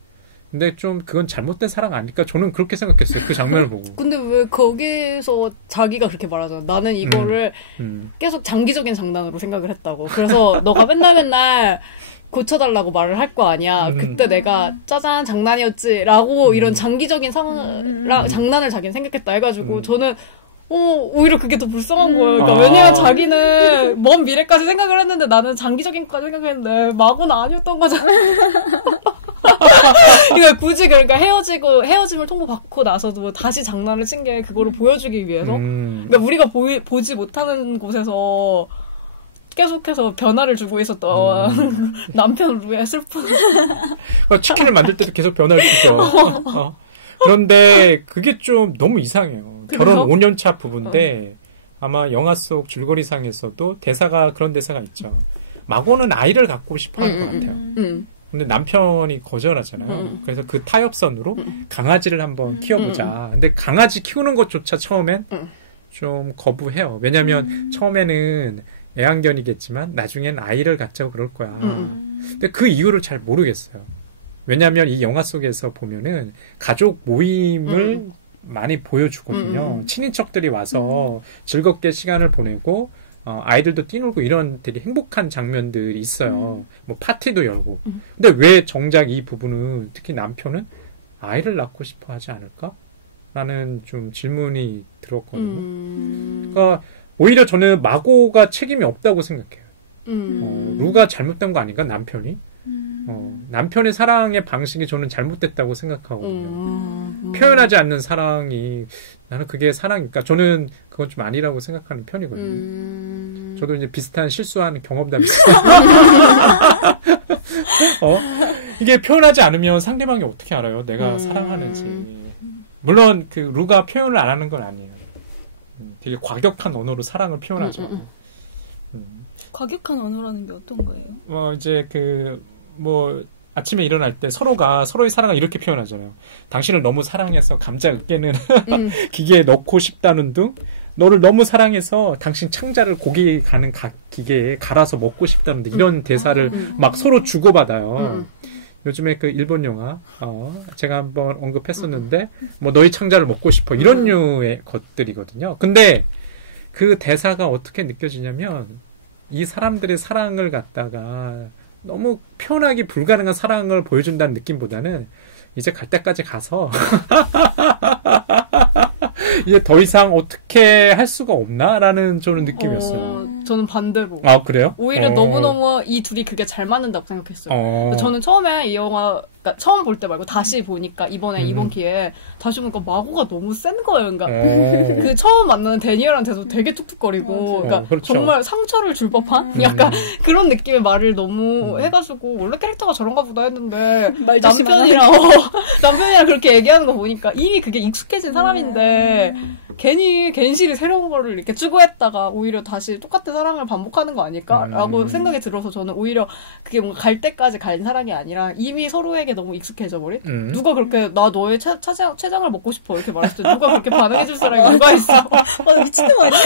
근데 좀 그건 잘못된 사랑 아닐까? 저는 그렇게 생각했어요. 그 장면을 보고. 근데 왜 거기서 자기가 그렇게 말하잖아. 나는 이거를 계속 장기적인 장난으로 생각을 했다고. 그래서 너가 맨날 고쳐달라고 말을 할 거 아니야. 그때 내가 짜잔 장난이었지 라고 이런 장기적인 장난을 자기는 생각했다 해가지고 저는 오히려 그게 더 불쌍한 거예요. 그러니까 왜냐면 자기는 먼 미래까지 생각을 했는데 나는 장기적인 것까지 생각했는데 마고는 아니었던 거잖아. 그러니까 굳이 그러니까 헤어짐을 통보받고 나서도 다시 장난을 친 게 그거를 보여주기 위해서. 그러니까 우리가 보지 못하는 곳에서 계속해서 변화를 주고 있었던 남편 루의 슬픈. 치킨을 만들 때도 계속 변화를 주죠. 그런데 그게 좀 너무 이상해요. 그래요? 결혼 5년차 부부인데 아마 영화 속 줄거리상에서도 그런 대사가 있죠. 마고는 아이를 갖고 싶어 할 것 같아요. 근데 남편이 거절하잖아요. 그래서 그 타협선으로 강아지를 한번 키워보자. 근데 강아지 키우는 것조차 처음엔 좀 거부해요. 왜냐면 처음에는 애완견이겠지만 나중엔 아이를 갖자고 그럴 거야. 근데 그 이유를 잘 모르겠어요. 왜냐면 이 영화 속에서 보면은 가족 모임을 많이 보여주거든요. 친인척들이 와서 즐겁게 시간을 보내고 아이들도 뛰놀고 이런 되게 행복한 장면들이 있어요. 뭐 파티도 열고. 근데 왜 정작 이 부부는 특히 남편은 아이를 낳고 싶어 하지 않을까? 라는 좀 질문이 들었거든요. 그러니까 오히려 저는 마고가 책임이 없다고 생각해요. 루가 잘못된 거 아닌가? 남편이? 남편의 사랑의 방식이 저는 잘못됐다고 생각하거든요. 표현하지 않는 사랑이 나는 그게 사랑일까? 저는 그건 좀 아니라고 생각하는 편이거든요. 저도 이제 비슷한 실수하는 경험담이 있어요. 이게 표현하지 않으면 상대방이 어떻게 알아요? 내가 사랑하는지. 물론 그 루가 표현을 안 하는 건 아니에요. 되게 과격한 언어로 사랑을 표현하죠. 과격한 언어라는 게 어떤 거예요? 이제 아침에 일어날 때 서로가 서로의 사랑을 이렇게 표현하잖아요. 당신을 너무 사랑해서 감자 으깨는 기계에 넣고 싶다는 둥, 너를 너무 사랑해서 당신 창자를 고기 가는 기계에 갈아서 먹고 싶다는 둥, 이런 대사를 막 서로 주고받아요. 요즘에 그 일본 영화, 제가 한번 언급했었는데, 너희 창자를 먹고 싶어. 이런 류의 것들이거든요. 근데 그 대사가 어떻게 느껴지냐면, 이 사람들의 사랑을 갖다가 너무 표현하기 불가능한 사랑을 보여준다는 느낌보다는 이제 갈 때까지 가서 이제 더 이상 어떻게 할 수가 없나라는 저는 느낌이었어요. 저는 반대로. 아, 그래요? 오히려 너무너무 이 둘이 그게 잘 맞는다고 생각했어요. 저는 처음에 이 영화, 그러니까 처음 볼 때 말고 다시 보니까 이번 기회에 다시 보니까 마고가 너무 센 거예요. 그러니까 그 처음 만나는 데니엘한테도 되게 툭툭거리고, 그러니까 그렇죠. 정말 상처를 줄 법한 약간 그런 느낌의 말을 너무 해가지고 원래 캐릭터가 저런가 보다 했는데 남편이랑 그렇게 얘기하는 거 보니까 이미 그게 익숙해진 사람인데 괜시리 새로운 거를 이렇게 추구했다가 오히려 다시 똑같은 사랑을 반복하는 거 아닐까라고 생각이 들어서 저는 오히려 그게 뭔가 갈 때까지 간 사랑이 아니라 이미 서로에게 너무 익숙해져 버린? 누가 그렇게 나 너의 췌장을 먹고 싶어 이렇게 말했을 때 누가 그렇게 반응해줄 사람이 누가 있어? 미친놈 아니야?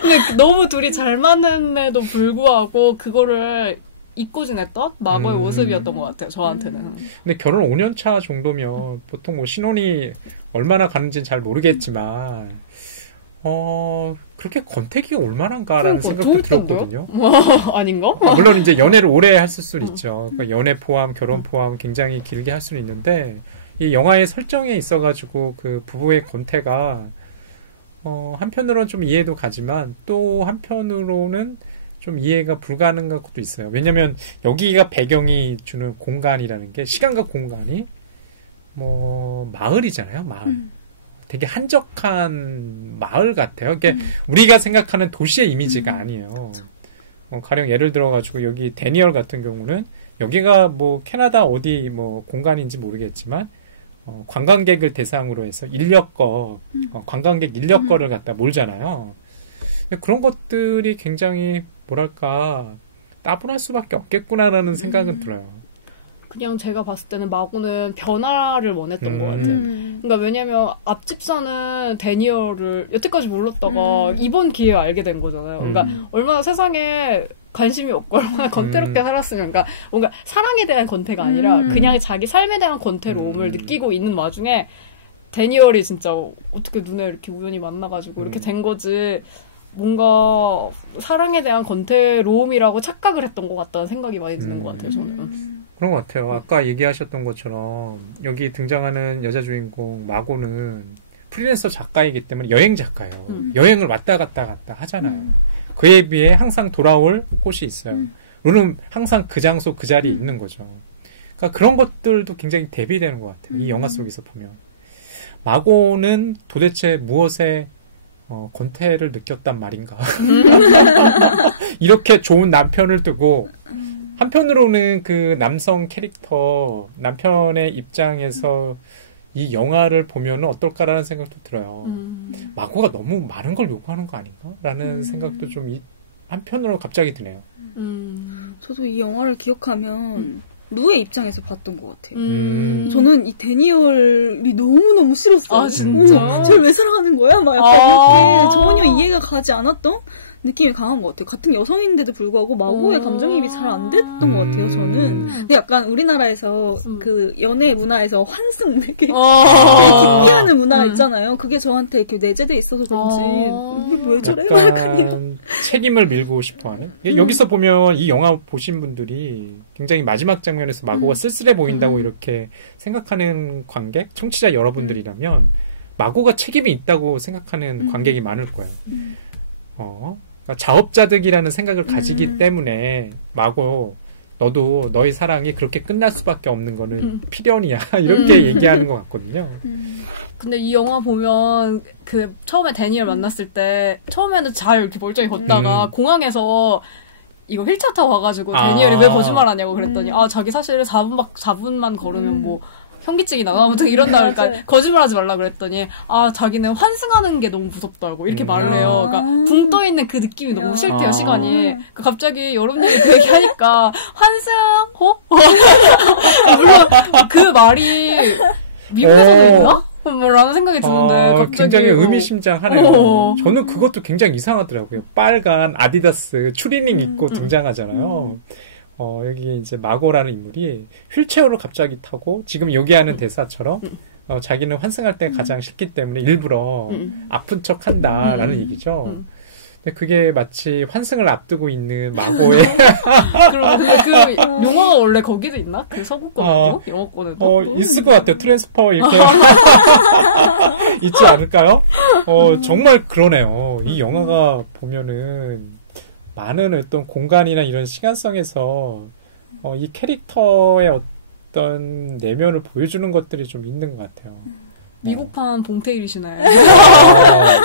근데 너무 둘이 잘 맞는데도 불구하고 그거를 잊고 지냈던 마고의 모습이었던 것 같아요. 저한테는. 근데 결혼 5년 차 정도면 보통 신혼이 얼마나 가는지는 잘 모르겠지만 그렇게 권태기가 올만한가라는 생각도 들었거든요. 아닌가? 물론 이제 연애를 오래 했을 수는 있죠. 그러니까 연애 포함, 결혼 포함 굉장히 길게 할 수는 있는데 이 영화의 설정에 있어가지고 그 부부의 권태가 한편으로는 좀 이해도 가지만 또 한편으로는 좀 이해가 불가능한 것도 있어요. 왜냐면 여기가 배경이 주는 공간이라는 게 시간과 공간이 마을이잖아요. 마을. 되게 한적한 마을 같아요. 그러니까 우리가 생각하는 도시의 이미지가 아니에요. 가령 예를 들어가지고 여기 데니얼 같은 경우는 여기가 캐나다 어디 공간인지 모르겠지만 관광객을 대상으로 해서 관광객 인력거를 갖다 몰잖아요. 그런 것들이 굉장히 뭐랄까 따분할 수밖에 없겠구나라는 생각은 들어요. 그냥 제가 봤을 때는 마고는 변화를 원했던 것 같아요. 그러니까 왜냐면 앞집사는 데니얼을 여태까지 몰랐다가 이번 기회에 알게 된 거잖아요. 그러니까 얼마나 세상에 관심이 없고 얼마나 권태롭게 살았으면, 그러니까 뭔가 사랑에 대한 권태가 아니라 그냥 자기 삶에 대한 권태로움을 느끼고 있는 와중에 데니얼이 진짜 어떻게 눈에 이렇게 우연히 만나가지고 이렇게 된 거지. 뭔가 사랑에 대한 권태로움이라고 착각을 했던 것 같다는 생각이 많이 드는 것 같아요, 저는. 그런 것 같아요. 아까 얘기하셨던 것처럼 여기 등장하는 여자 주인공 마고는 프리랜서 작가이기 때문에 여행 작가예요. 여행을 왔다 갔다 하잖아요. 그에 비해 항상 돌아올 곳이 있어요. 룰은 항상 그 장소 그 자리에 있는 거죠. 그러니까 그런 것들도 굉장히 대비되는 것 같아요. 이 영화 속에서 보면. 마고는 도대체 무엇에 권태를 느꼈단 말인가. 이렇게 좋은 남편을 두고 한편으로는 그 남성 캐릭터 남편의 입장에서 이 영화를 보면 어떨까라는 생각도 들어요. 마고가 너무 많은 걸 요구하는 거 아닌가? 라는 생각도 좀 한편으로 갑자기 드네요. 저도 이 영화를 기억하면 루의 입장에서 봤던 것 같아요. 저는 이 데니얼이 너무너무 싫었어요. 아, 진짜? 쟤를 왜 사랑하는 거야? 막 약간 전혀 이해가 가지 않았던 느낌이 강한 것 같아요. 같은 여성인데도 불구하고 마고의 감정이입이 잘 안 됐던 것 같아요, 저는. 근데 약간 우리나라에서 그 연애 문화에서 환승 되게 신기하는 문화 있잖아요. 그게 저한테 이렇게 내재돼 있어서 그런지 왜 저래? 약간 책임을 밀고 싶어하는. 여기서 보면 이 영화 보신 분들이 굉장히 마지막 장면에서 마고가 쓸쓸해 보인다고 이렇게 생각하는 관객, 청취자 여러분들이라면 마고가 책임이 있다고 생각하는 관객이 많을 거예요. 그러니까 자업자득이라는 생각을 가지기 때문에 마고 너도 너의 사랑이 그렇게 끝날 수밖에 없는 거는 필연이야 이렇게 얘기하는 것 같거든요. 근데 이 영화 보면 그 처음에 데니얼 만났을 때 처음에는 잘 이렇게 멀쩡히 걷다가 공항에서 이거 휠체어 타고 가가지고 데니얼이 왜 거짓말하냐고 그랬더니 자기 사실 4분만 걸으면 뭐 현기증이 나가 아무튼 이런다 그러니까 거짓말하지 말라 그랬더니 자기는 환승하는 게 너무 무섭다고 이렇게 말을 해요. 그러니까 붕 떠 있는 그 느낌이 너무 싫대요 시간이. 그러니까 갑자기 여러분들이 그 얘기하니까 환승 물론 그 말이 미국에서도 있나? 라는 생각이 드는데 갑자기 굉장히 의미심장하네요. 저는 그것도 굉장히 이상하더라고요. 빨간 아디다스 추리닝 입고 등장하잖아요. 여기 이제 마고라는 인물이 휠체어로 갑자기 타고 지금 여기 하는 대사처럼 자기는 환승할 때 가장 싫기 때문에 일부러 아픈 척 한다라는 얘기죠. 근데 그게 마치 환승을 앞두고 있는 마고의 그리고 그 영화가 원래 거기도 있나? 그 서구권에도? 영어권에도? 있을 것 같아요. 트랜스퍼 이렇게 있지 않을까요? 정말 그러네요. 이 영화가 보면은 많은 어떤 공간이나 이런 시간성에서 이 캐릭터의 어떤 내면을 보여주는 것들이 좀 있는 것 같아요. 미국판 봉태일이시네.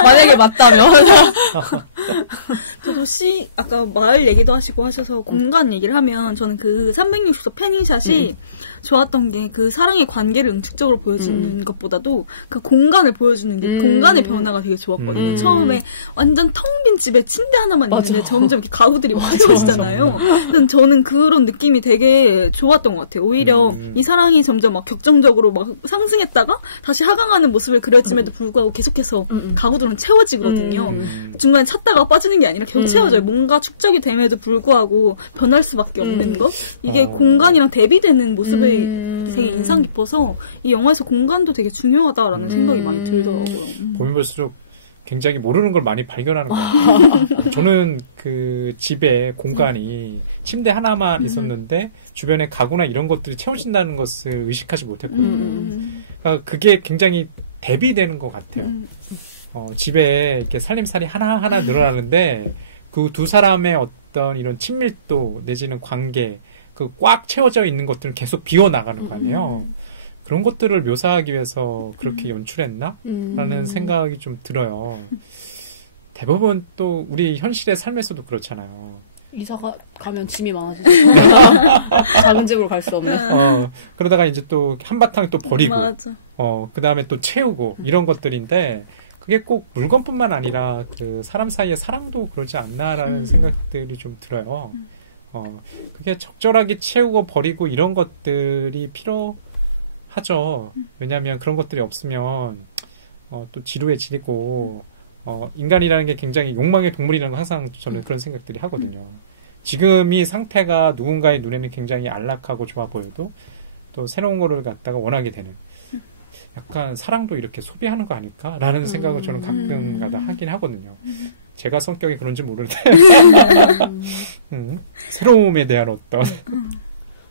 만약에 맞다면. 저도 아까 마을 얘기도 하시고 하셔서 공간 얘기를 하면 저는 그 360도 패닝샷이 좋았던 게 그 사랑의 관계를 응축적으로 보여주는 것보다도 그 공간을 보여주는 게 공간의 변화가 되게 좋았거든요. 처음에 완전 텅 빈 집에 침대 하나만 있는데 점점 이렇게 가구들이 많아지잖아요. 저는 그런 느낌이 되게 좋았던 것 같아요. 오히려 이 사랑이 점점 막 격정적으로 막 상승했다가 다시 하강하는 모습을 그렸음에도 불구하고 계속해서 가구들은 채워지거든요. 중간에 찾다가 빠지는 게 아니라 계속 채워져요. 뭔가 축적이 됨에도 불구하고 변할 수밖에 없는 것. 이게 공간이랑 대비되는 모습이 되게 인상 깊어서 이 영화에서 공간도 되게 중요하다라는 생각이 많이 들더라고요. 보면 볼수록 굉장히 모르는 걸 많이 발견하는 것 같아요. 저는 그 집에 공간이 침대 하나만 있었는데 주변에 가구나 이런 것들이 채워진다는 것을 의식하지 못했거든요. 그러니까 그게 굉장히 대비되는 것 같아요. 집에 이렇게 살림살이 하나하나 늘어나는데 그 두 사람의 어떤 이런 친밀도 내지는 관계 그 꽉 채워져 있는 것들은 계속 비워나가는 거 아니에요. 그런 것들을 묘사하기 위해서 그렇게 연출했나? 라는 생각이 좀 들어요. 대부분 또 우리 현실의 삶에서도 그렇잖아요. 이사가 가면 짐이 많아지죠. 작은 집으로 갈 수 없네. 그러다가 이제 또 한바탕 또 버리고, 맞아. 그 다음에 또 채우고, 이런 것들인데, 그게 꼭 물건뿐만 아니라 그 사람 사이의 사랑도 그러지 않나라는 생각들이 좀 들어요. 그게 적절하게 채우고 버리고 이런 것들이 필요하죠. 왜냐하면 그런 것들이 없으면 또 지루해지고 인간이라는 게 굉장히 욕망의 동물이라는 거 항상 저는 그런 생각들이 하거든요. 지금 이 상태가 누군가의 눈에는 굉장히 안락하고 좋아 보여도 또 새로운 거를 갖다가 원하게 되는 약간 사랑도 이렇게 소비하는 거 아닐까라는 생각을 저는 가끔가다 하긴 하거든요. 제가 성격이 그런지 모르는데 새로움에 대한 어떤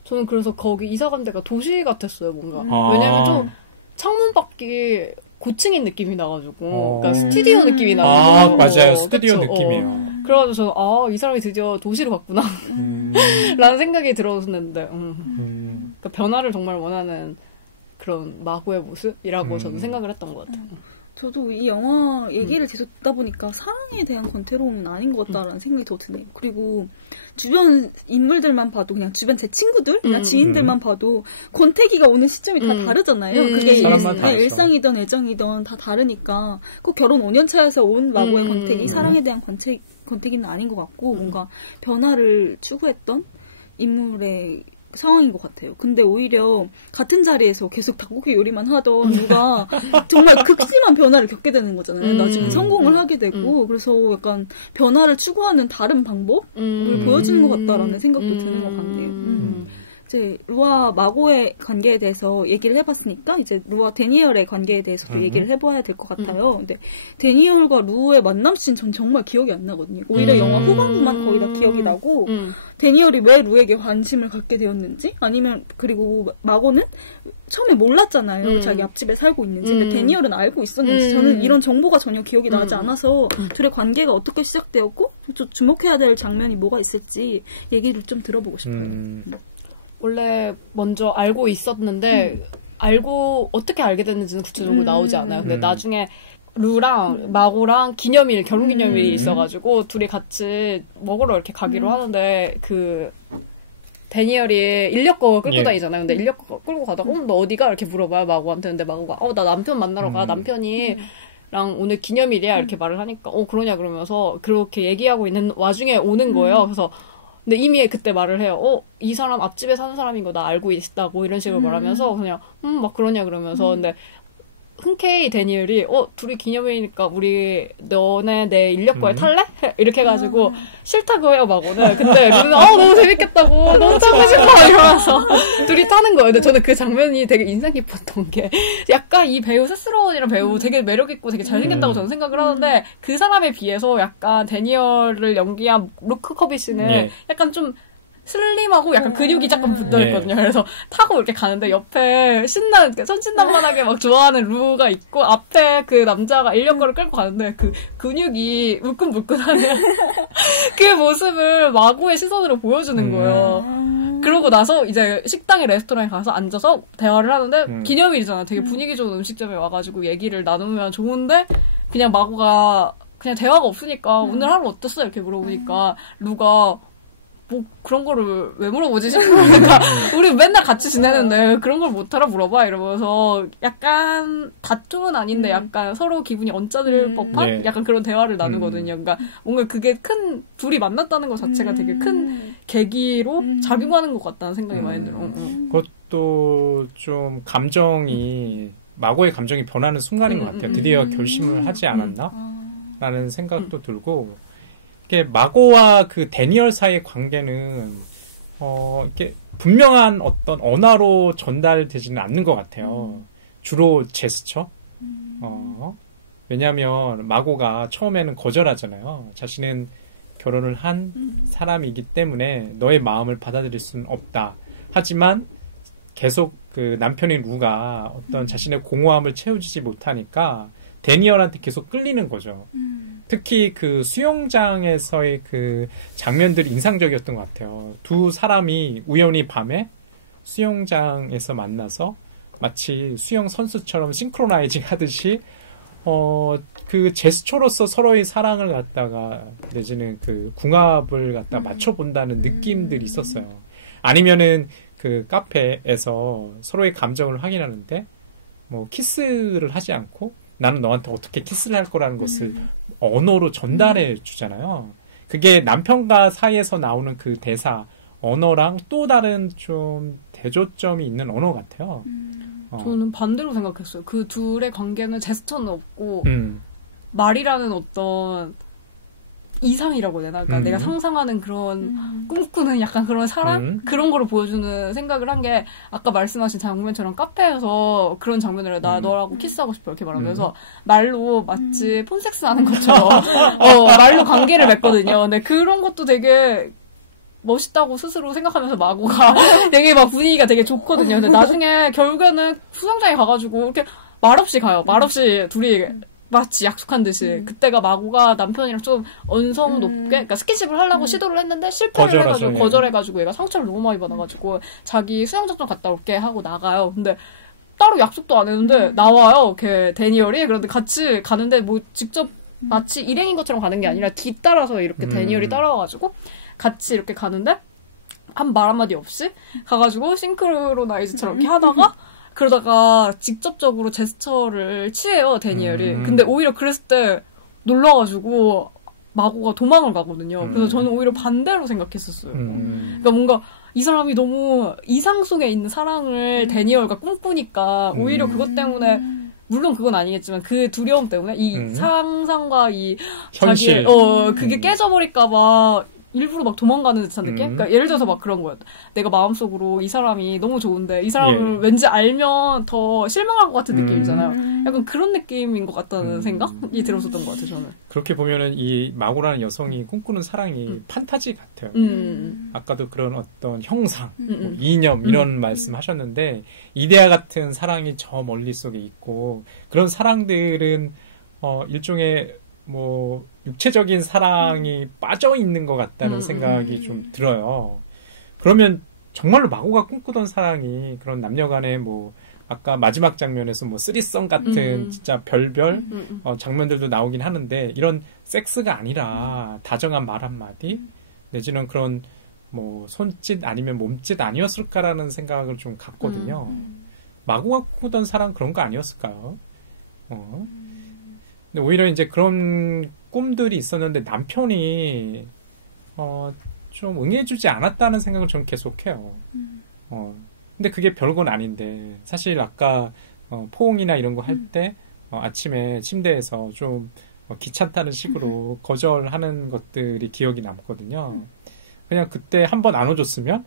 저는 그래서 거기 이사 간 데가 도시 같았어요 뭔가. 왜냐면 좀 창문 밖이 고층인 느낌이 나가지고, 그러니까 스튜디오 느낌이 나가지고. 맞아요. 스튜디오 그쵸? 느낌이에요. 그래가지고 저는 이 사람이 드디어 도시로 갔구나 라는 생각이 들었는데 그러니까 변화를 정말 원하는 그런 마고의 모습이라고 저는 생각을 했던 것 같아요. 저도 이 영화 얘기를 계속 듣다 보니까 사랑에 대한 권태로움은 아닌 것 같다라는 생각이 더 드네요. 그리고 주변 인물들만 봐도 그냥 주변 제 친구들이나 지인들만 봐도 권태기가 오는 시점이 다 다르잖아요. 그게 일상이든 애정이든 다 다르니까 꼭 결혼 5년 차에서 온 마고의 권태기, 사랑에 대한 권태기는 아닌 것 같고 뭔가 변화를 추구했던 인물의 상황인 것 같아요. 근데 오히려 같은 자리에서 계속 닭고기 요리만 하던 누가 정말 극심한 변화를 겪게 되는 거잖아요. 나중에 성공을 하게 되고 그래서 약간 변화를 추구하는 다른 방법을 보여주는 것 같다라는 생각도 드는 것 같네요. 이제 루아 마고의 관계에 대해서 얘기를 해봤으니까 이제 루아 데니얼의 관계에 대해서도 얘기를 해봐야 될 것 같아요. 근데 데니얼과 루의 만남 씬 전 정말 기억이 안 나거든요. 오히려 영화 후반부만 거의 다 기억이 나고 데니얼이 왜 루에게 관심을 갖게 되었는지 아니면 그리고 마고는 처음에 몰랐잖아요. 자기 앞집에 살고 있는지. 근데 데니얼은 알고 있었는지 저는 이런 정보가 전혀 기억이 나지 않아서 둘의 관계가 어떻게 시작되었고 또 주목해야 될 장면이 뭐가 있을지 얘기를 좀 들어보고 싶어요. 원래 먼저 알고 있었는데 어떻게 알게 됐는지는 구체적으로 나오지 않아요. 근데 나중에 루랑 마고랑 결혼 기념일이 있어가지고 둘이 같이 먹으러 이렇게 가기로 하는데 그 데니얼이 인력거 끌고 다니잖아요. 근데 인력거 끌고 가다가 너 어디가? 이렇게 물어봐요 마고한테. 근데 마고가 나 남편 만나러 가. 남편이 랑 오늘 기념일이야 이렇게 말을 하니까 그러냐 그러면서 그렇게 얘기하고 있는 와중에 오는 거예요. 그래서 근데 이미 그때 말을 해요. 이 사람 앞집에 사는 사람인 거 나 알고 있다고 이런 식으로 말하면서 그냥 막 그러냐 그러면서 근데 흔쾌히 데니얼이 둘이 기념일이니까 우리 너네 내 인력거에 탈래? 이렇게 해가지고 싫다고 해요 마고는. 근데 루는 너무 재밌겠다고 너무 타고 싶어 이러면서 둘이 타는 거예요. 근데 저는 그 장면이 되게 인상 깊었던 게 약간 이 배우 세스로원이라는 배우 되게 매력있고 되게 잘생겼다고 저는 생각을 하는데 그 사람에 비해서 약간 데니얼을 연기한 루크 커비씨는 약간 좀 슬림하고 약간 근육이 약간 붙어있거든요. 그래서 타고 이렇게 가는데 옆에 천진난만하게 막 좋아하는 루가 있고 앞에 그 남자가 인력거를 끌고 가는데 그 근육이 울끈불끈하는 그 모습을 마고의 시선으로 보여주는 거예요. 그러고 나서 이제 식당에 레스토랑에 가서 앉아서 대화를 하는데 기념일이잖아. 되게 분위기 좋은 음식점에 와가지고 얘기를 나누면 좋은데 그냥 마고가 그냥 대화가 없으니까 오늘 하루 어땠어? 이렇게 물어보니까 루가 그런 거를 왜 물어보지 싶으니까 우리 맨날 같이 지내는데 그런 걸 못 알아 물어봐 이러면서 약간 다툼은 아닌데 약간 서로 기분이 언짢을 법한 약간 그런 대화를 나누거든요. 그러니까 뭔가 그게 둘이 만났다는 것 자체가 되게 큰 계기로 작용하는 것 같다는 생각이 많이 들어요. 그것도 좀 마고의 감정이 변하는 순간인 것 같아요. 드디어 결심을 하지 않았나? 라는 생각도 들고 마고와 그 데니얼 사이의 관계는 이렇게 분명한 어떤 언어로 전달되지는 않는 것 같아요. 주로 제스처. 왜냐하면 마고가 처음에는 거절하잖아요. 자신은 결혼을 한 사람이기 때문에 너의 마음을 받아들일 수는 없다. 하지만 계속 그 남편인 루가 어떤 자신의 공허함을 채워주지 못하니까 데니얼한테 계속 끌리는 거죠. 특히 그 수영장에서의 그 장면들이 인상적이었던 것 같아요. 두 사람이 우연히 밤에 수영장에서 만나서 마치 수영 선수처럼 싱크로나이징 하듯이 그 제스처로서 서로의 사랑을 갖다가 내지는 그 궁합을 갖다 맞춰본다는 느낌들이 있었어요. 아니면은 그 카페에서 서로의 감정을 확인하는데 뭐 키스를 하지 않고 나는 너한테 어떻게 키스를 할 거라는 것을 언어로 전달해 주잖아요. 그게 남편과 사이에서 나오는 그 대사, 언어랑 또 다른 좀 대조점이 있는 언어 같아요. 저는 반대로 생각했어요. 그 둘의 관계는 제스처는 없고 말이라는 어떤 이상이라고 해야 되나? 그러니까 내가 상상하는 그런 꿈꾸는 약간 그런 사랑? 그런 거를 보여주는 생각을 한 게 아까 말씀하신 장면처럼 카페에서 그런 장면을 나 너라고 키스하고 싶어 이렇게 말하면서 말로 마치 폰섹스 하는 것처럼 말로 관계를 맺거든요. 근데 그런 것도 되게 멋있다고 스스로 생각하면서 마고가 되게 막 분위기가 되게 좋거든요. 근데 나중에 결국에는 수영장에 가가지고 이렇게 말없이 가요. 말없이 둘이 마치 약속한 듯이 그때가 마고가 남편이랑 좀 언성 높게 그러니까 스킨십을 하려고 시도를 했는데 실패를 해가지고 거절해가지고 얘가 상처를 너무 많이 받아가지고 자기 수영장 좀 갔다 올게 하고 나가요. 근데 따로 약속도 안 했는데 나와요. 걔 데니얼이. 그런데 같이 가는데 뭐 직접 마치 일행인 것처럼 가는 게 아니라 뒤따라서 이렇게 데니얼이 따라와가지고 같이 이렇게 가는데 한 말 한마디 없이 가가지고 싱크로나이즈처럼 이렇게 하다가 그러다가 직접적으로 제스처를 취해요, 데니얼이. 근데 오히려 그랬을 때 놀라가지고 마고가 도망을 가거든요. 그래서 저는 오히려 반대로 생각했었어요. 그러니까 뭔가 이 사람이 너무 이상 속에 있는 사랑을 데니얼과 꿈꾸니까 오히려 그것 때문에 물론 그건 아니겠지만 그 두려움 때문에 이 상상과 이 현실. 자기의 그게 깨져버릴까봐 일부러 막 도망가는 듯한 느낌? 그러니까 예를 들어서 막 그런 거야. 내가 마음속으로 이 사람이 너무 좋은데 이 사람을 왠지 알면 더 실망할 것 같은 느낌이잖아요. 약간 그런 느낌인 것 같다는 생각이 들었었던 것 같아요, 저는. 그렇게 보면은 이 마고라는 여성이 꿈꾸는 사랑이 판타지 같아요. 아까도 그런 어떤 형상, 뭐 이념 이런 말씀 하셨는데 이데아 같은 사랑이 저 멀리 속에 있고 그런 사랑들은 일종의 뭐 육체적인 사랑이 빠져 있는 것 같다는 생각이 좀 들어요. 그러면 정말로 마고가 꿈꾸던 사랑이 그런 남녀간의 뭐 아까 마지막 장면에서 뭐 쓰리썸 같은 진짜 별별 장면들도 나오긴 하는데 이런 섹스가 아니라 다정한 말 한마디 내지는 그런 뭐 손짓 아니면 몸짓 아니었을까라는 생각을 좀 갖거든요. 마고가 꿈꾸던 사랑 그런 거 아니었을까요? 근데 오히려 이제 그런 꿈들이 있었는데 남편이 좀 응해주지 않았다는 생각을 저는 계속해요. 근데 그게 별건 아닌데 사실 아까 포옹이나 이런 거 할 때 아침에 침대에서 좀 귀찮다는 식으로 거절하는 것들이 기억이 남거든요. 그냥 그때 한번 안아줬으면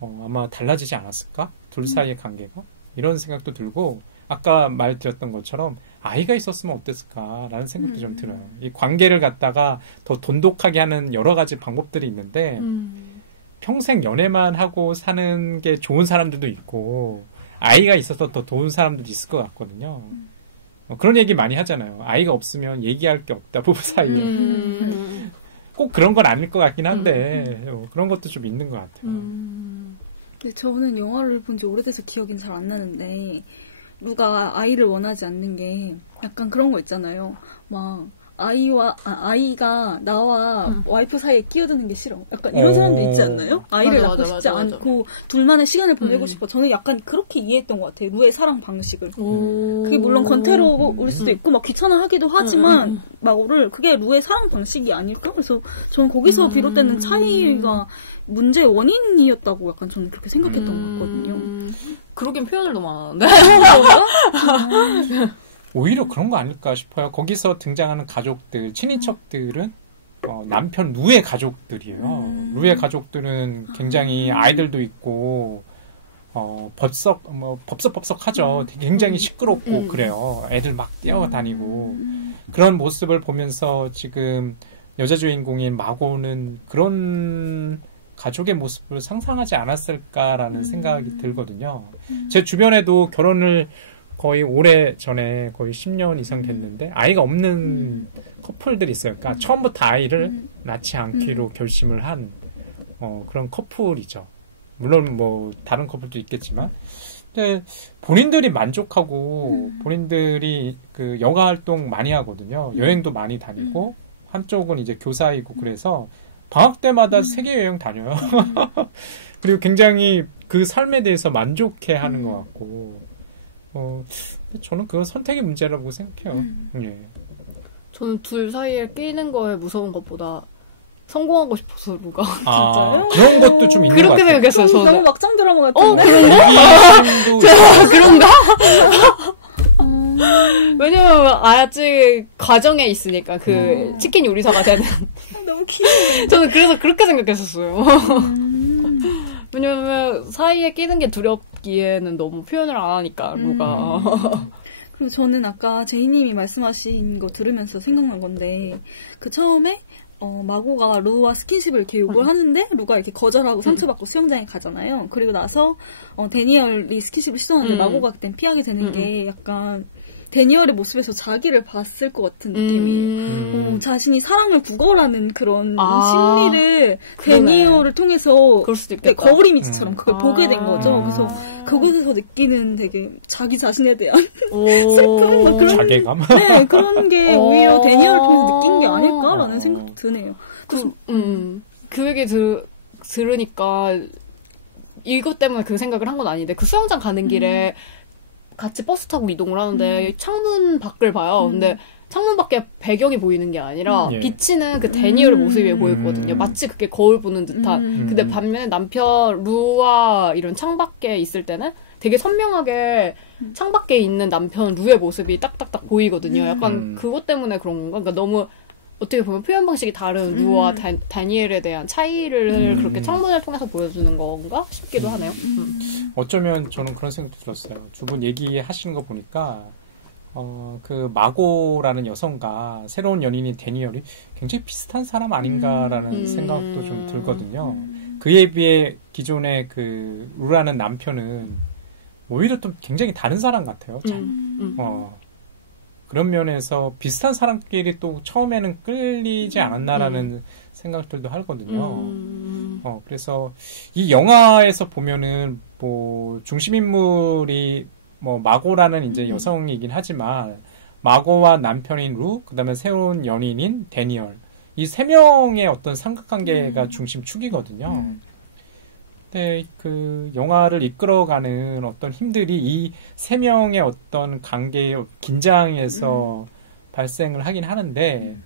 아마 달라지지 않았을까? 둘 사이의 관계가? 이런 생각도 들고 아까 말드렸던 것처럼 아이가 있었으면 어땠을까라는 생각도 좀 들어요. 이 관계를 갖다가 더 돈독하게 하는 여러 가지 방법들이 있는데 평생 연애만 하고 사는 게 좋은 사람들도 있고 아이가 있어서 더 좋은 사람들도 있을 것 같거든요. 그런 얘기 많이 하잖아요. 아이가 없으면 얘기할 게 없다 부부 사이에. 꼭 그런 건 아닐 것 같긴 한데 그런 것도 좀 있는 것 같아요. 근데 저는 영화를 본 지 오래돼서 기억이 잘 안 나는데 누가 아이를 원하지 않는 게 약간 그런 거 있잖아요. 막 아이가 나와 와이프 사이에 끼어드는 게 싫어. 약간 이런 사람도 있지 않나요? 아이를 낳고 싶지 않고 둘만의 시간을 보내고 싶어. 저는 약간 그렇게 이해했던 것 같아요. 루의 사랑 방식을. 그게 물론 권태로울 수도 있고 막 귀찮아하기도 하지만 마고를 그게 루의 사랑 방식이 아닐까? 그래서 저는 거기서 비롯되는 차이가 문제의 원인이었다고 약간 저는 그렇게 생각했던 것 같거든요. 그러긴 표현을 너무 안 하는데. 오히려 그런 거 아닐까 싶어요. 거기서 등장하는 가족들, 친인척들은 남편 루의 가족들이에요. 루의 가족들은 굉장히 아이들도 있고 법석법석하죠. 굉장히 시끄럽고 그래요. 애들 막 뛰어다니고 그런 모습을 보면서 지금 여자 주인공인 마고는 그런 가족의 모습을 상상하지 않았을까라는 생각이 들거든요. 제 주변에도 결혼을 거의 오래 전에 거의 10년 이상 됐는데 아이가 없는 커플들이 있어요. 그러니까 처음부터 아이를 낳지 않기로 결심을 한 그런 커플이죠. 물론 뭐 다른 커플도 있겠지만 근데 본인들이 만족하고 본인들이 그 여가 활동 많이 하거든요. 여행도 많이 다니고 한쪽은 이제 교사이고 그래서 방학 때마다 세계 여행 다녀요. 그리고 굉장히 그 삶에 대해서 만족해하는 것 같고 저는 그건 선택의 문제라고 생각해요. 예. 저는 둘 사이에 끼는 거에 무서운 것보다 성공하고 싶어서 누가 진짜요? 그런 것도 좀 있는 것 그렇게 같아요. 생각했어요. 저는. 너무 막장 드라마 같은데. 그런가? 왜냐면 아직 과정에 있으니까 그 치킨 요리사가 되는. 너무 귀여워. 저는 그래서 그렇게 생각했었어요. 왜냐면 사이에 끼는 게 두렵기에는 너무 표현을 안 하니까 누가. 그리고 저는 아까 제이님이 말씀하신 거 들으면서 생각난 건데 그 처음에 마고가 루와 스킨십을 이렇게 요구를 하는데 루가 이렇게 거절하고 상처받고 수영장에 가잖아요. 그리고 나서 데니얼이 스킨십을 시도하는데 마고가 그땐 피하게 되는 게 약간 데니얼의 모습에서 자기를 봤을 것 같은 느낌이. 자신이 사랑을 구걸하는 그런 심리를 데니얼을 통해서 그럴 수도 있겠다. 거울 이미지처럼 그걸 보게 된 거죠. 그래서 그곳에서 느끼는 되게 자기 자신에 대한 슬픔, 뭐 그런 자괴감. 네, 그런 게 오히려 데니얼을 통해서 느낀 게 아닐까라는 생각도 드네요. 그 얘기 들으니까 이것 때문에 그 생각을 한 건 아닌데 그 수영장 가는 길에 같이 버스 타고 이동을 하는데 창문 밖을 봐요. 근데 창문 밖에 배경이 보이는 게 아니라 비치는 그 데니얼의 모습이 보였거든요. 마치 그게 거울 보는 듯한. 근데 반면에 남편 루와 이런 창밖에 있을 때는 되게 선명하게 창밖에 있는 남편 루의 모습이 딱딱딱 보이거든요. 약간 그것 때문에 그런 건가? 그러니까 너무 어떻게 보면 표현 방식이 다른 루와 다니엘에 대한 차이를 그렇게 창문을 통해서 보여주는 건가 싶기도 하네요. 어쩌면 저는 그런 생각도 들었어요. 두 분 얘기하시는 거 보니까 그 마고라는 여성과 새로운 연인인 데니얼이 굉장히 비슷한 사람 아닌가라는 생각도 좀 들거든요. 그에 비해 기존의 그 루라는 남편은 오히려 좀 굉장히 다른 사람 같아요. 그런 면에서 비슷한 사람끼리 또 처음에는 끌리지 않았나라는 생각들도 하거든요. 그래서 이 영화에서 보면은 뭐 중심인물이 뭐 마고라는 이제 여성이긴 하지만 마고와 남편인 루, 그다음에 새로운 연인인 데니얼, 이 세 명의 어떤 삼각관계가 중심축이거든요. 근데 그 영화를 이끌어가는 어떤 힘들이 이 세 명의 어떤 관계의 긴장에서 발생을 하긴 하는데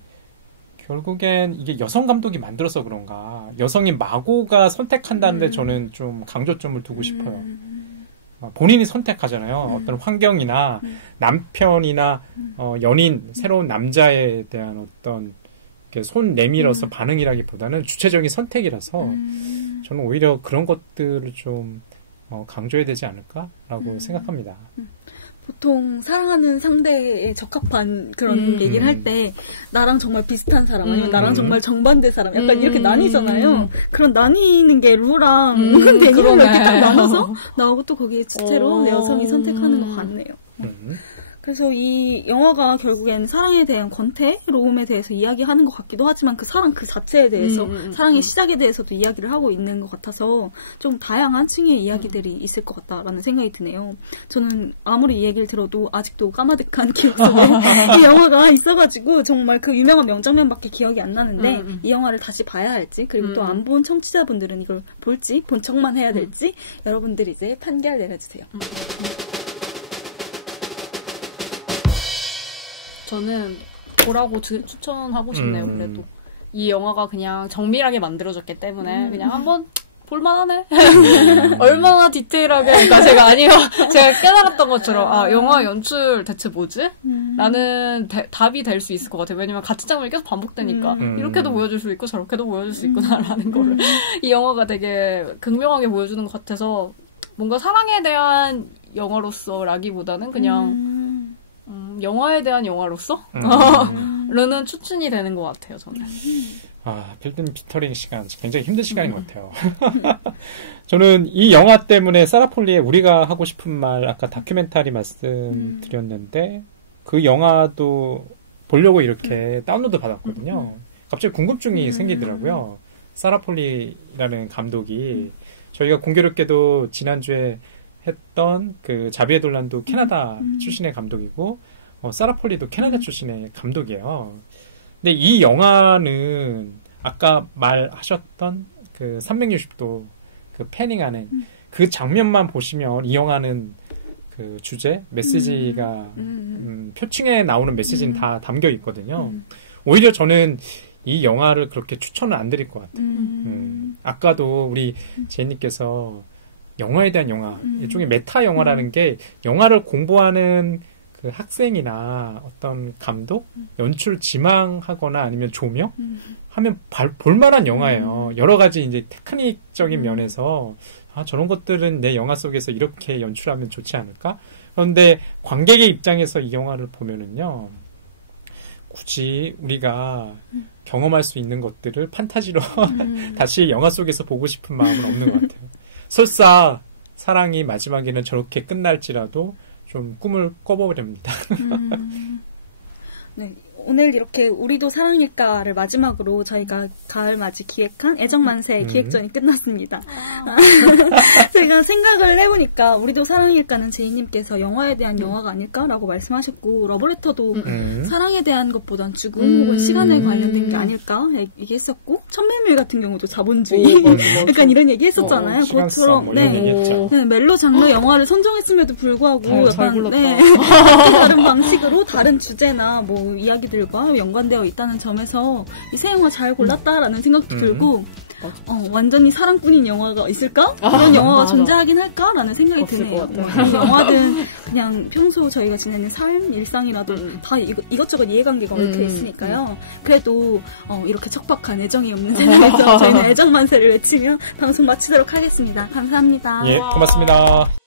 결국엔 이게 여성 감독이 만들어서 그런가, 여성인 마고가 선택한다는데 저는 좀 강조점을 두고 싶어요. 본인이 선택하잖아요. 어떤 환경이나 남편이나 연인, 새로운 남자에 대한 어떤 손 내밀어서 반응이라기보다는 주체적인 선택이라서 저는 오히려 그런 것들을 좀 강조해야 되지 않을까라고 생각합니다. 보통 사랑하는 상대에 적합한 그런 얘기를 할 때 나랑 정말 비슷한 사람 아니면 나랑 정말 정반대 사람 약간 이렇게 나뉘잖아요. 그런 나뉘는 게 루랑 데니얼을 이렇게 딱 나눠서 나오고 또 거기에 주체로 여성이 선택하는 것 같네요. 그래서 이 영화가 결국엔 사랑에 대한 권태로움에 대해서 이야기하는 것 같기도 하지만 그 사랑 그 자체에 대해서 사랑의 시작에 대해서도 이야기를 하고 있는 것 같아서 좀 다양한 층의 이야기들이 있을 것 같다라는 생각이 드네요. 저는 아무리 이 얘기를 들어도 아직도 까마득한 기억 속에 이 영화가 있어가지고 정말 그 유명한 명장면밖에 기억이 안 나는데 이 영화를 다시 봐야 할지 그리고 또 안 본 청취자분들은 이걸 볼지 본 척만 해야 될지 여러분들이 이제 판결 내려주세요. 저는 보라고 추천하고 싶네요. 그래도 이 영화가 그냥 정밀하게 만들어졌기 때문에 그냥 한번 볼만하네. 얼마나 디테일하게, 그러니까 제가 깨달았던 것처럼 영화 연출 대체 뭐지? 라는 답이 될 수 있을 것 같아요. 왜냐면 같은 장면이 계속 반복되니까 이렇게도 보여줄 수 있고 저렇게도 보여줄 수 있구나라는 거를 이 영화가 되게 극명하게 보여주는 것 같아서 뭔가 사랑에 대한 영화로서라기보다는 그냥 영화에 대한 영화로서 라는 추천이 되는 것 같아요. 저는. 필름 피터링 시간 굉장히 힘든 시간인 것 같아요. 저는 이 영화 때문에 사라 폴리의 우리가 하고 싶은 말 아까 다큐멘터리 말씀드렸는데 그 영화도 보려고 이렇게 다운로드 받았거든요. 갑자기 궁금증이 생기더라고요. 사라 폴리라는 감독이 저희가 공교롭게도 지난주에 했던 그 자비에 돌란도 캐나다 출신의 감독이고 사라 폴리도 캐나다 출신의 감독이에요. 근데 이 영화는 아까 말하셨던 그 360도 그 패닝하는 그 장면만 보시면 이 영화는 그 주제 메시지가 표층에 나오는 메시지는 다 담겨 있거든요. 오히려 저는 이 영화를 그렇게 추천을 안 드릴 것 같아요. 아까도 우리 제이님께서 영화에 대한 영화, 일종의 메타 영화라는 게 영화를 공부하는 그 학생이나 어떤 감독, 연출 지망하거나 아니면 조명 하면 볼만한 영화예요. 여러 가지 이제 테크닉적인 면에서 저런 것들은 내 영화 속에서 이렇게 연출하면 좋지 않을까? 그런데 관객의 입장에서 이 영화를 보면은요, 굳이 우리가 경험할 수 있는 것들을 판타지로 다시 영화 속에서 보고 싶은 마음은 없는 것 같아요. 설사 사랑이 마지막에는 저렇게 끝날지라도 좀 꿈을 꿔보렵니다. 네. 오늘 이렇게 우리도 사랑일까를 마지막으로 저희가 가을 맞이 기획한 애정만세 기획전이 끝났습니다. 제가 생각을 해보니까 우리도 사랑일까는 제이님께서 영화에 대한 영화가 아닐까라고 말씀하셨고 러브레터도 사랑에 대한 것보단 죽음 혹은 시간에 관련된 게 아닐까 얘기했었고 천매밀 같은 경우도 자본주의 약간 이런 얘기했었잖아요. 그것처럼 네, 멜로 장르 영화를 선정했음에도 불구하고 약간 다른 방식으로 다른 주제나 뭐 이야기 들과 연관되어 있다는 점에서 이 새 영화 잘 골랐다라는 생각도 들고 완전히 사랑꾼인 영화가 있을까? 그런 영화가 존재하긴 할까라는 생각이 드네요. 영화든 그냥 평소 저희가 지내는 삶, 일상이라도 다 이것저것 이해관계가 얽혀 있으니까요. 그래도 이렇게 척박한 애정이 없는 세상에서 저희는 애정만세를 외치며 방송 마치도록 하겠습니다. 감사합니다. 예, 고맙습니다.